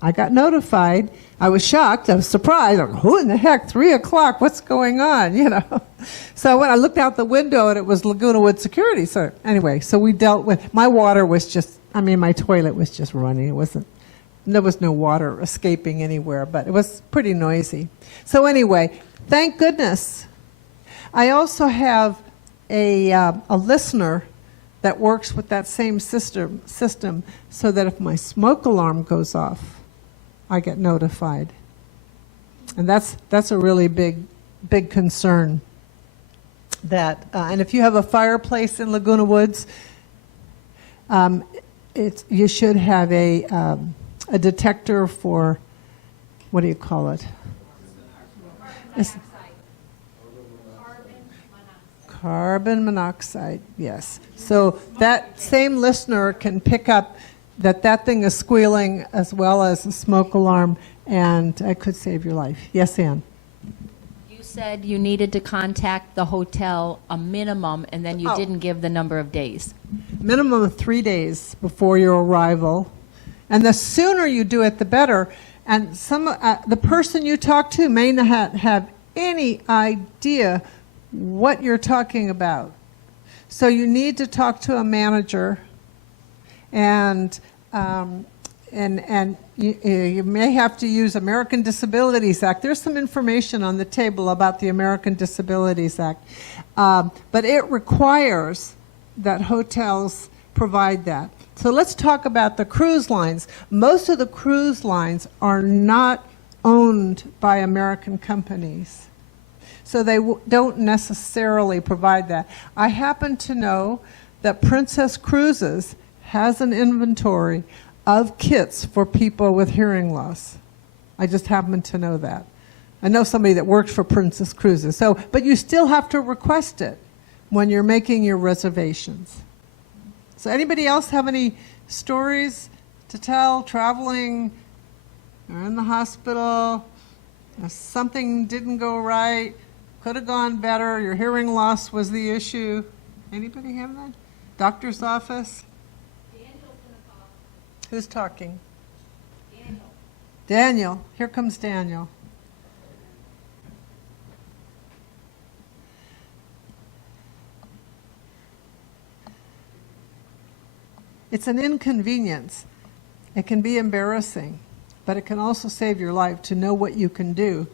I got notified. I was shocked. I was surprised. Who in the heck? 3 o'clock? What's going on? So when I looked out the window, and it was Laguna Woods Security. So anyway, we dealt with. My water was just. My toilet was just running. There was no water escaping anywhere, but it was pretty noisy. So anyway, thank goodness. I also have a listener that works with that same system so that if my smoke alarm goes off, I get notified. And that's a really big concern. And if you have a fireplace in Laguna Woods, you should have a detector for, what do you call it? Carbon monoxide, yes. So that same listener can pick up that thing is squealing as well as a smoke alarm, and it could save your life. Yes, Ann? You said you needed to contact the hotel a minimum, and then you didn't give the number of days. Minimum of 3 days before your arrival. And the sooner you do it, the better. And the person you talk to may not have any idea what you're talking about. So you need to talk to a manager, and you may have to use American Disabilities Act. There's some information on the table about the American Disabilities Act, but it requires that hotels provide that. So let's talk about the cruise lines. Most of the cruise lines are not owned by American companies. So they don't necessarily provide that. I happen to know that Princess Cruises has an inventory of kits for people with hearing loss. I just happen to know that. I know somebody that works for Princess Cruises. So, but you still have to request it when you're making your reservations. So anybody else have any stories to tell, traveling or in the hospital, if something didn't go right, could have gone better, your hearing loss was the issue? Anybody have that? Doctor's office? Who's talking? Daniel. Here comes Daniel. It's an inconvenience. It can be embarrassing, but it can also save your life to know what you can do.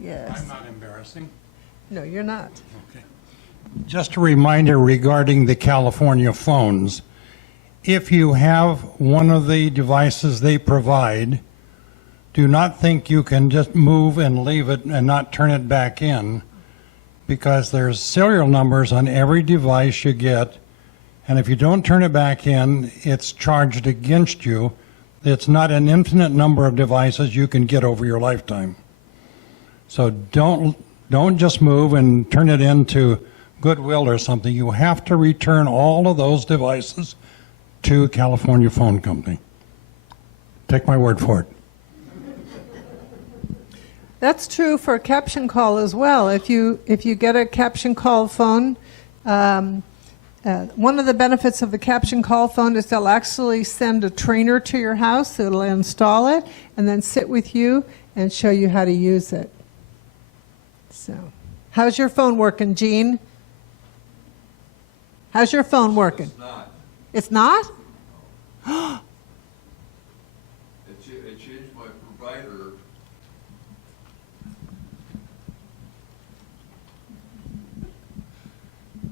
Yes. I'm not embarrassing. No, you're not. Okay. Just a reminder regarding the California phones. If you have one of the devices they provide, do not think you can just move and leave it and not turn it back in, because there's serial numbers on every device you get, and if you don't turn it back in, it's charged against you. It's not an infinite number of devices you can get over your lifetime. So don't just move and turn it into Goodwill or something. You have to return all of those devices to California Phone Company. Take my word for it. That's true for a caption call as well. If you get a caption call phone, one of the benefits of the caption call phone is they'll actually send a trainer to your house. It'll install it and then sit with you and show you how to use it. So, how's your phone working, Gene? How's your phone working? It's not. It's not? It changed my provider.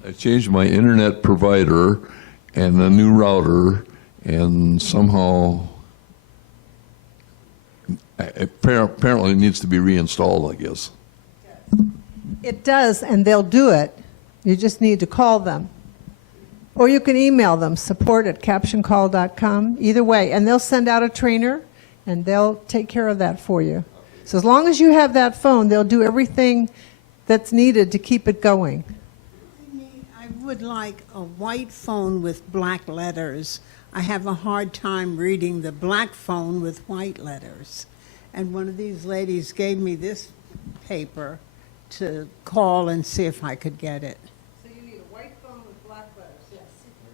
I changed my internet provider and a new router, and somehow apparently it needs to be reinstalled, I guess. It does, and they'll do it. You just need to call them. Or you can email them, support@captioncall.com, either way. And they'll send out a trainer, and they'll take care of that for you. So as long as you have that phone, they'll do everything that's needed to keep it going. I would like a white phone with black letters. I have a hard time reading the black phone with white letters. And one of these ladies gave me this paper to call and see if I could get it. So you need a white phone with black letters, yes.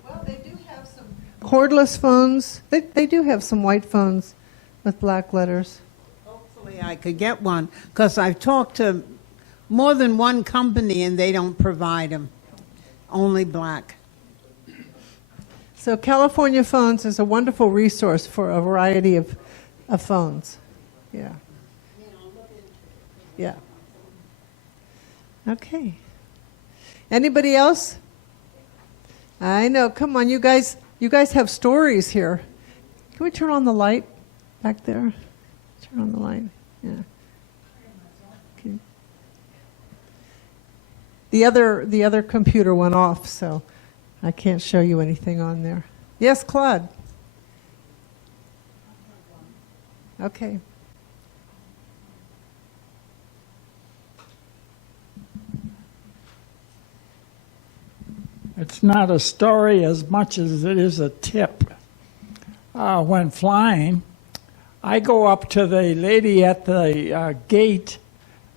Well, they do have some cordless phones. They do have some white phones with black letters. Hopefully I could get one, because I've talked to more than one company and they don't provide them, only black. So California Phones is a wonderful resource for a variety of phones. Yeah. Yeah. Okay. Anybody else? I know. Come on, you guys have stories here. Can we turn on the light back there? Turn on the light. Yeah. Okay. The other computer went off, so I can't show you anything on there. Yes, Claude. Okay. It's not a story as much as it is a tip. When flying, I go up to the lady at the gate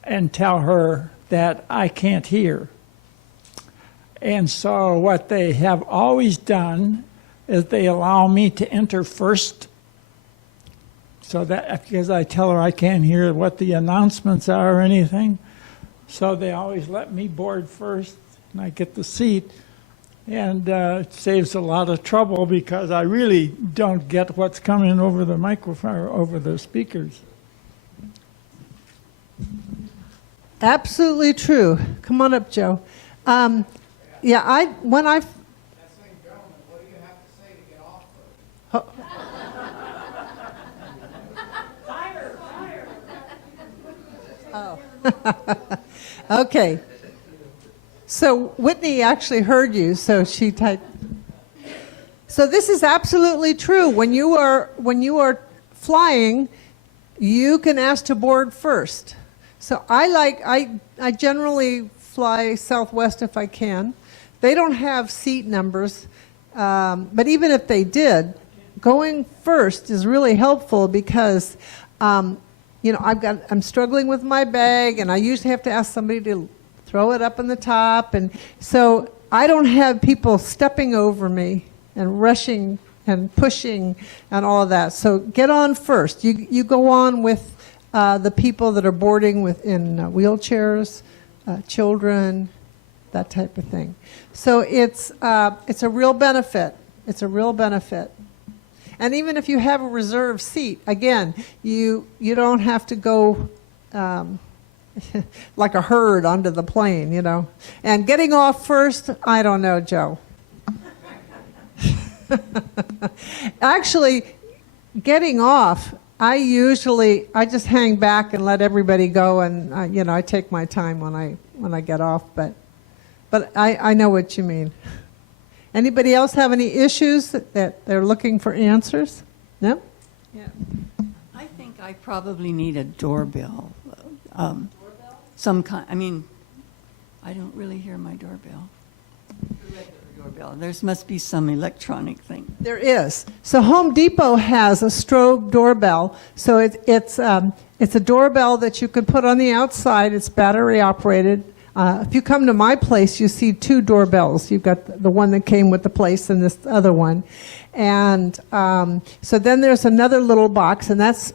and tell her that I can't hear. And so what they have always done is they allow me to enter first, so that because I tell her I can't hear what the announcements are or anything, so they always let me board first and I get the seat. And it saves a lot of trouble because I really don't get what's coming over the microphone or over the speakers. Absolutely true. Come on up, Joe. Yeah, when I. Oh. Fire, fire. Oh. Okay. So Whitney actually heard you, so she typed. So this is absolutely true. When you are flying, you can ask to board first. So I generally fly Southwest if I can. They don't have seat numbers, but even if they did, going first is really helpful because, I'm struggling with my bag, and I usually have to ask somebody to throw it up on the top, and so I don't have people stepping over me and rushing and pushing and all of that. So get on first. You go on with the people that are boarding in wheelchairs, children, that type of thing. So it's a real benefit. It's a real benefit. And even if you have a reserved seat, again, you don't have to go like a herd onto the plane, And getting off first, I don't know, Joe. Actually, getting off, I just hang back and let everybody go, and I take my time when I get off. But I know what you mean. Anybody else have any issues that they're looking for answers? No? Yeah. I think I probably need a doorbell. Some kind. I don't really hear my doorbell. Doorbell. There must be some electronic thing. There is. So Home Depot has a strobe doorbell. So it's a doorbell that you could put on the outside. It's battery operated. If you come to my place, you see two doorbells. You've got the one that came with the place and this other one. And so then there's another little box, and that's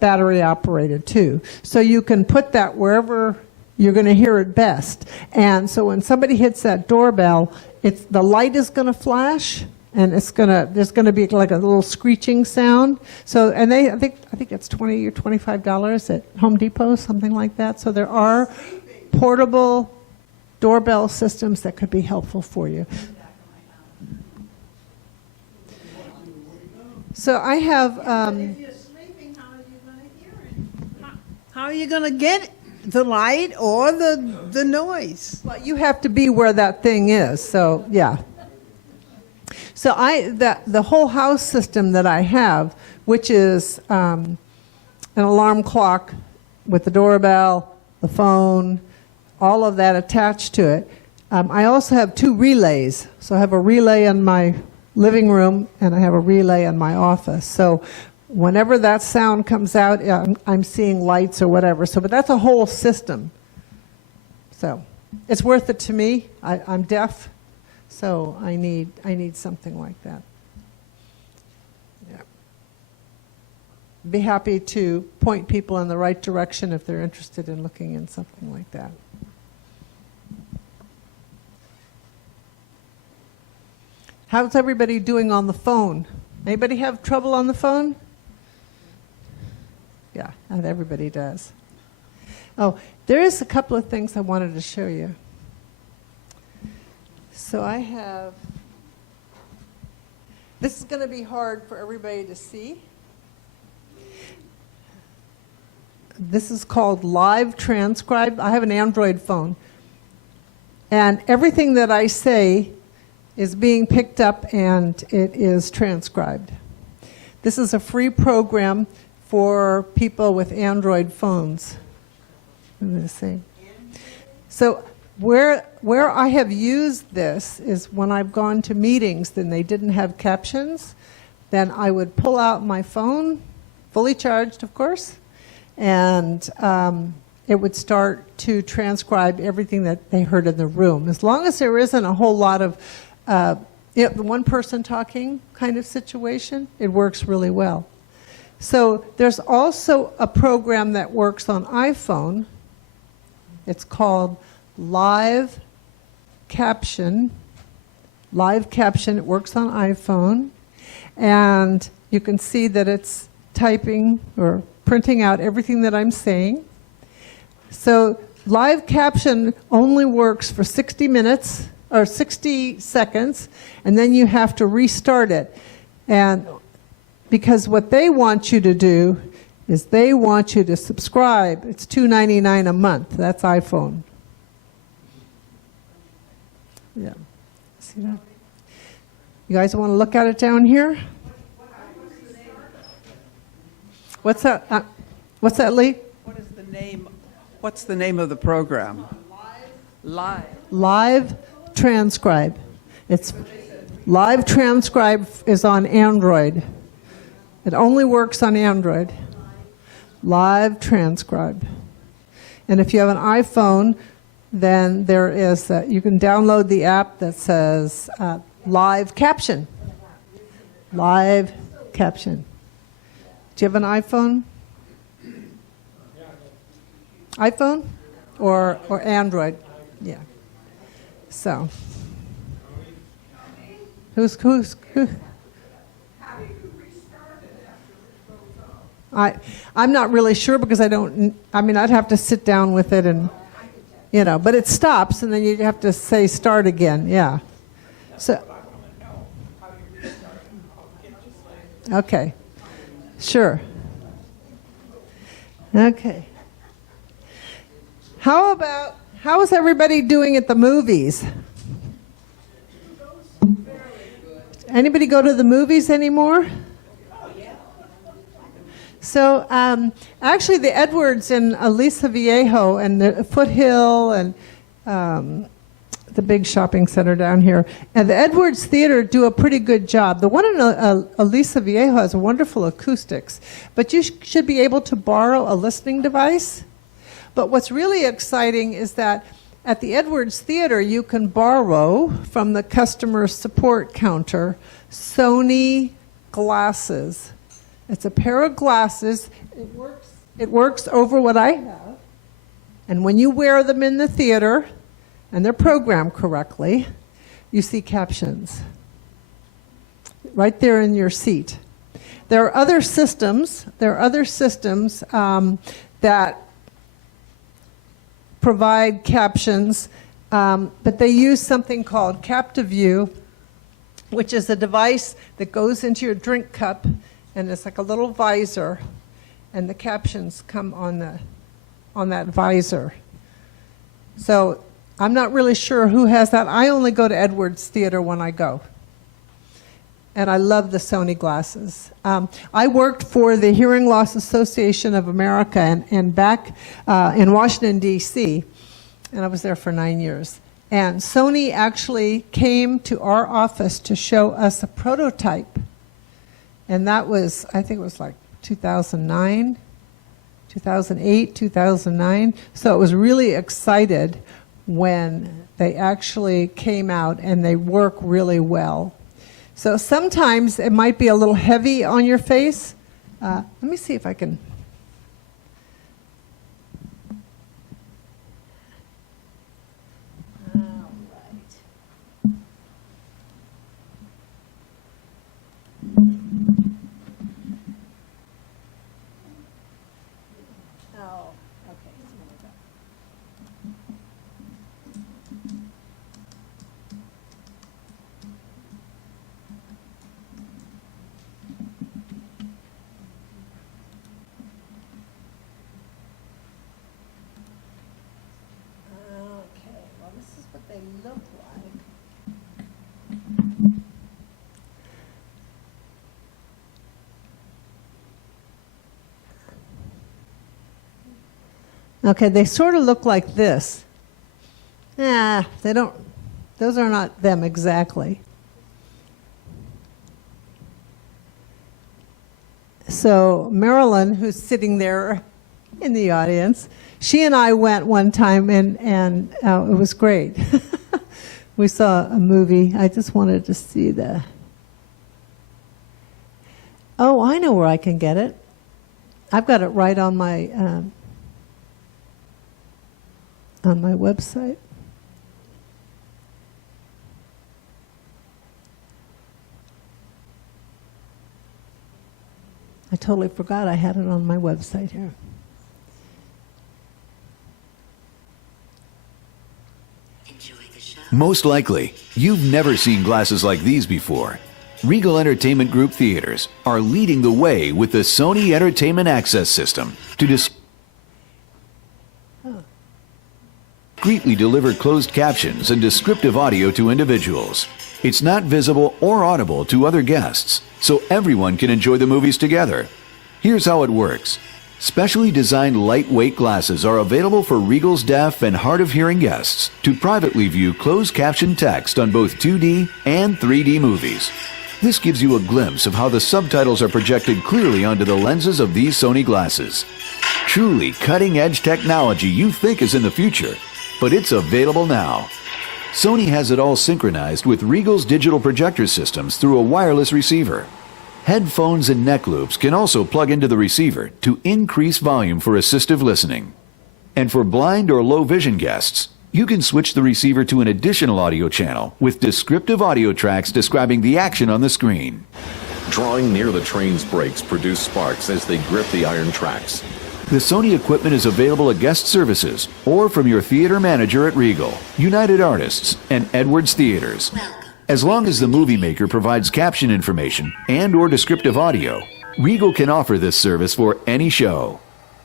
battery operated too. So you can put that wherever you're going to hear it best. And so when somebody hits that doorbell, the light is going to flash, and there's going to be like a little screeching sound. So, and I think it's $20 or $25 at Home Depot, something like that. So there are portable doorbell systems that could be helpful for you. So I have. If you're sleeping, how are you going to hear it? How are you going to get the light or the noise? Well, you have to be where that thing is. So yeah. So the whole house system that I have, which is an alarm clock with the doorbell, the phone, all of that attached to it. I also have two relays. So I have a relay in my living room, and I have a relay in my office. So whenever that sound comes out, I'm seeing lights or whatever. So, but that's a whole system. So it's worth it to me. I'm deaf, so I need something like that. Yeah. Be happy to point people in the right direction if they're interested in looking in something like that. How's everybody doing on the phone? Anybody have trouble on the phone? Yeah, not everybody does. Oh, there is a couple of things I wanted to show you. So I have, this is going to be hard for everybody to see. This is called Live Transcribe. I have an Android phone. And everything that I say is being picked up and it is transcribed. This is a free program for people with Android phones. I'm going to see. So where I have used this is when I've gone to meetings and they didn't have captions, then I would pull out my phone, fully charged of course, and it would start to transcribe everything that they heard in the room. As long as there isn't a whole lot of the one person talking kind of situation, it works really well. So there's also a program that works on iPhone. It's called Live Caption. Live Caption, it works on iPhone. And you can see that it's typing or printing out everything that I'm saying. So Live Caption only works for 60 minutes or 60 seconds, and then you have to restart it. And because what they want you to do is they want you to subscribe. It's $2.99 a month. That's iPhone. Yeah. See that? You guys want to look at it down here? What's that? What's that, Lee? What is the name? What's the name of the program? Live Transcribe. It's Live Transcribe is on Android. It only works on Android. Live Transcribe. And if you have an iPhone, then there is you can download the app that says Live Caption. Live Caption. Do you have an iPhone? iPhone or Android? Yeah. So, who? I'm not really sure because I mean, I'd have to sit down with it and, but it stops and then you have to say start again. Yeah. So. Okay. Sure. Okay. How is everybody doing at the movies? Anybody go to the movies anymore? So actually the Edwards and Aliso Viejo and the Foothill and the big shopping center down here, and the Edwards Theater do a pretty good job. The one in Aliso Viejo has wonderful acoustics, but you should be able to borrow a listening device. But what's really exciting is that at the Edwards Theater, you can borrow from the customer support counter Sony glasses. It's a pair of glasses. It works over what I have. And when you wear them in the theater, and they're programmed correctly, you see captions right there in your seat. There are other systems. That provide captions, but they use something called CaptiView, which is a device that goes into your drink cup, and it's like a little visor, and the captions come on that visor. So I'm not really sure who has that. I only go to Edwards Theater when I go. And I love the Sony glasses. I worked for the Hearing Loss Association of America and back in Washington, D.C., and I was there for 9 years. And Sony actually came to our office to show us a prototype. And that was, I think it was like 2009, 2008, 2009. So it was really excited when they actually came out, and they work really well. So sometimes it might be a little heavy on your face. Let me see if I can. Okay, they sort of look like this. They don't, those are not them exactly. So Marilyn, who's sitting there in the audience, she and I went one time, and it was great. We saw a movie. I just wanted to see the... Oh, I know where I can get it. I've got it right on my website. I totally forgot I had it on my website here. Most likely, you've never seen glasses like these before. Regal Entertainment Group Theaters are leading the way with the Sony Entertainment Access System to discreetly deliver closed captions and descriptive audio to individuals. It's not visible or audible to other guests, so everyone can enjoy the movies together. Here's how it works. Specially designed lightweight glasses are available for Regal's deaf and hard of hearing guests to privately view closed caption text on both 2D and 3D movies. This gives you a glimpse of how the subtitles are projected clearly onto the lenses of these Sony glasses. Truly cutting-edge technology you think is in the future, but it's available now. Sony has it all synchronized with Regal's digital projector systems through a wireless receiver. Headphones and neck loops can also plug into the receiver to increase volume for assistive listening. And for blind or low vision guests, you can switch the receiver to an additional audio channel with descriptive audio tracks describing the action on the screen. Drawing near the train's brakes produce sparks as they grip the iron tracks. The Sony equipment is available at guest services or from your theater manager at Regal, United Artists, and Edwards Theaters. As long as the movie maker provides caption information and/or descriptive audio, Regal can offer this service for any show.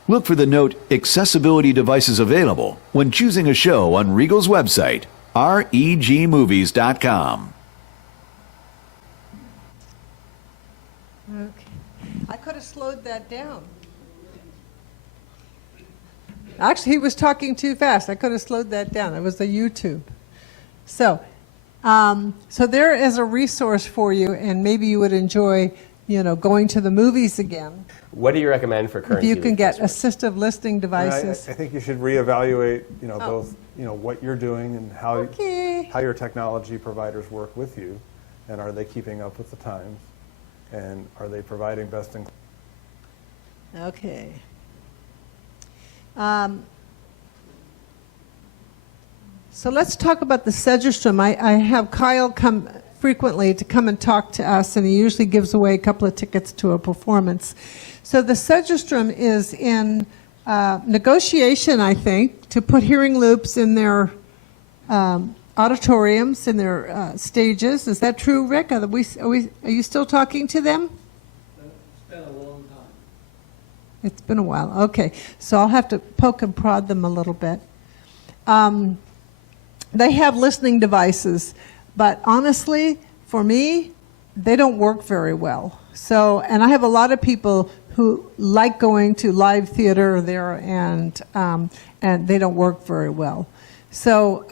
Look for the note Accessibility Devices Available when choosing a show on Regal's website, regmovies.com. Okay. I could have slowed that down. Actually, he was talking too fast. I could have slowed that down. It was the YouTube. So there is a resource for you, and maybe you would enjoy, going to the movies again. What do you recommend for current If you TV can get customers? assistive listening devices. I think you should reevaluate, both, what you're doing and how your technology providers work with you, and are they keeping up with the times, and are they providing best in. Okay. So let's talk about the Sedgestrom. I have Kyle come frequently to come and talk to us, and he usually gives away a couple of tickets to a performance. So the Sedgestrom is in negotiation, I think, to put hearing loops in their auditoriums, in their stages. Is that true, Rick? Are you still talking to them? It's been a long time. It's been a while. Okay. So I'll have to poke and prod them a little bit. They have listening devices, but honestly, for me, they don't work very well. So, and I have a lot of people who like going to live theater there, and they don't work very well. So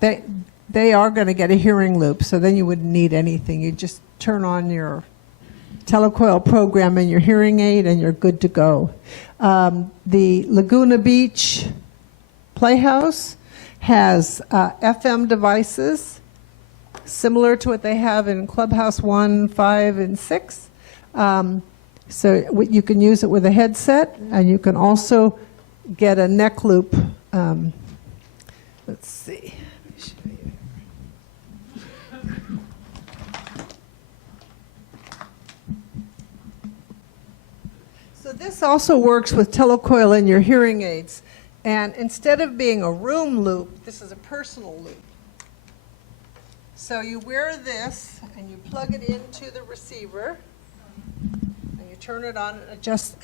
they are going to get a hearing loop. So then you wouldn't need anything. You just turn on your telecoil program and your hearing aid, and you're good to go. The Laguna Beach Playhouse has FM devices similar to what they have in Clubhouse 1, 5, and 6. So you can use it with a headset, and you can also get a neck loop. Let's see. So this also works with telecoil in your hearing aids. And instead of being a room loop, this is a personal loop. So you wear this, and you plug it into the receiver, and you turn it on and adjust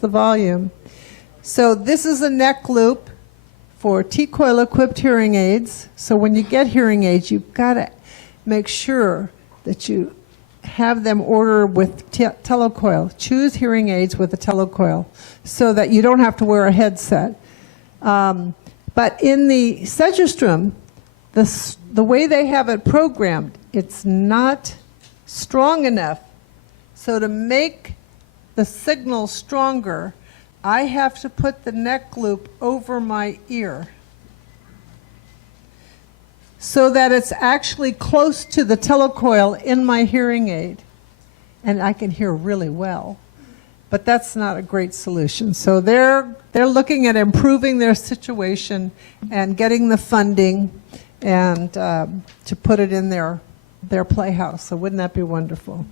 the volume. So this is a neck loop for T-coil equipped hearing aids. So when you get hearing aids, you've got to make sure that you have them order with telecoil. Choose hearing aids with a telecoil so that you don't have to wear a headset. But in the Sedgestrom, the way they have it programmed, it's not strong enough. So to make the signal stronger, I have to put the neck loop over my ear so that it's actually close to the telecoil in my hearing aid, and I can hear really well. But that's not a great solution. So they're looking at improving their situation and getting the funding and to put it in their playhouse. So wouldn't that be wonderful?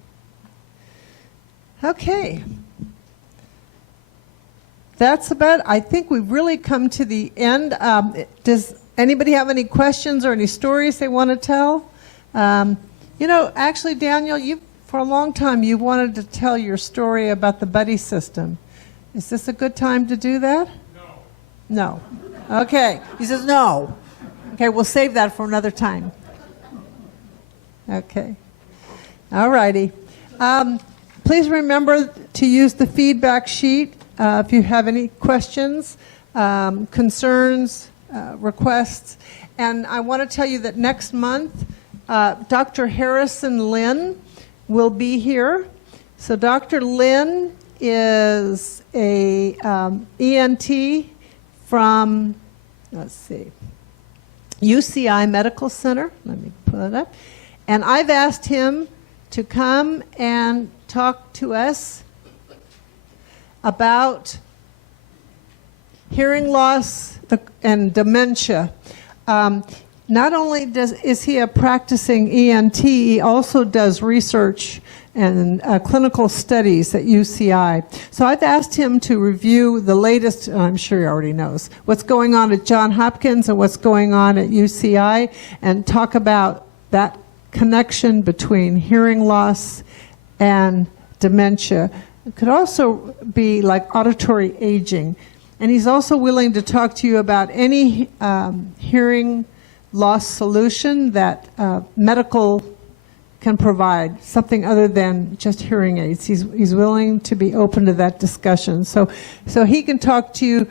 Okay. That's about, I think we've really come to the end. Does anybody have any questions or any stories they want to tell? You know, actually, Daniel, for a long time you wanted to tell your story about the buddy system. Is this a good time to do that? No. No. Okay. He says no. Okay, we'll save that for another time. Okay. All righty. Please remember to use the feedback sheet if you have any questions, concerns, requests. And I want to tell you that next month, Dr. Harrison Lynn will be here. So Dr. Lynn is a ENT from, let's see, UCI Medical Center. Let me pull it up. And I've asked him to come and talk to us about hearing loss and dementia. Not only is he a practicing ENT, he also does research and clinical studies at UCI. So I've asked him to review the latest, I'm sure he already knows, what's going on at Johns Hopkins and what's going on at UCI, and talk about that connection between hearing loss and dementia. It could also be like auditory aging. And he's also willing to talk to you about any hearing loss solution that medical can provide, something other than just hearing aids. He's willing to be open to that discussion. So he can talk to you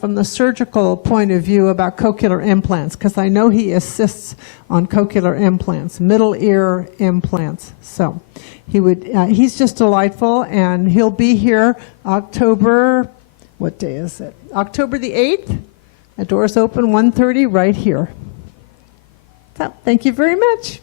from the surgical point of view about cochlear implants, because I know he assists on cochlear implants, middle ear implants. So he's just delightful, and he'll be here October, what day is it? October the 8th. The doors open 1:30 right here. So thank you very much.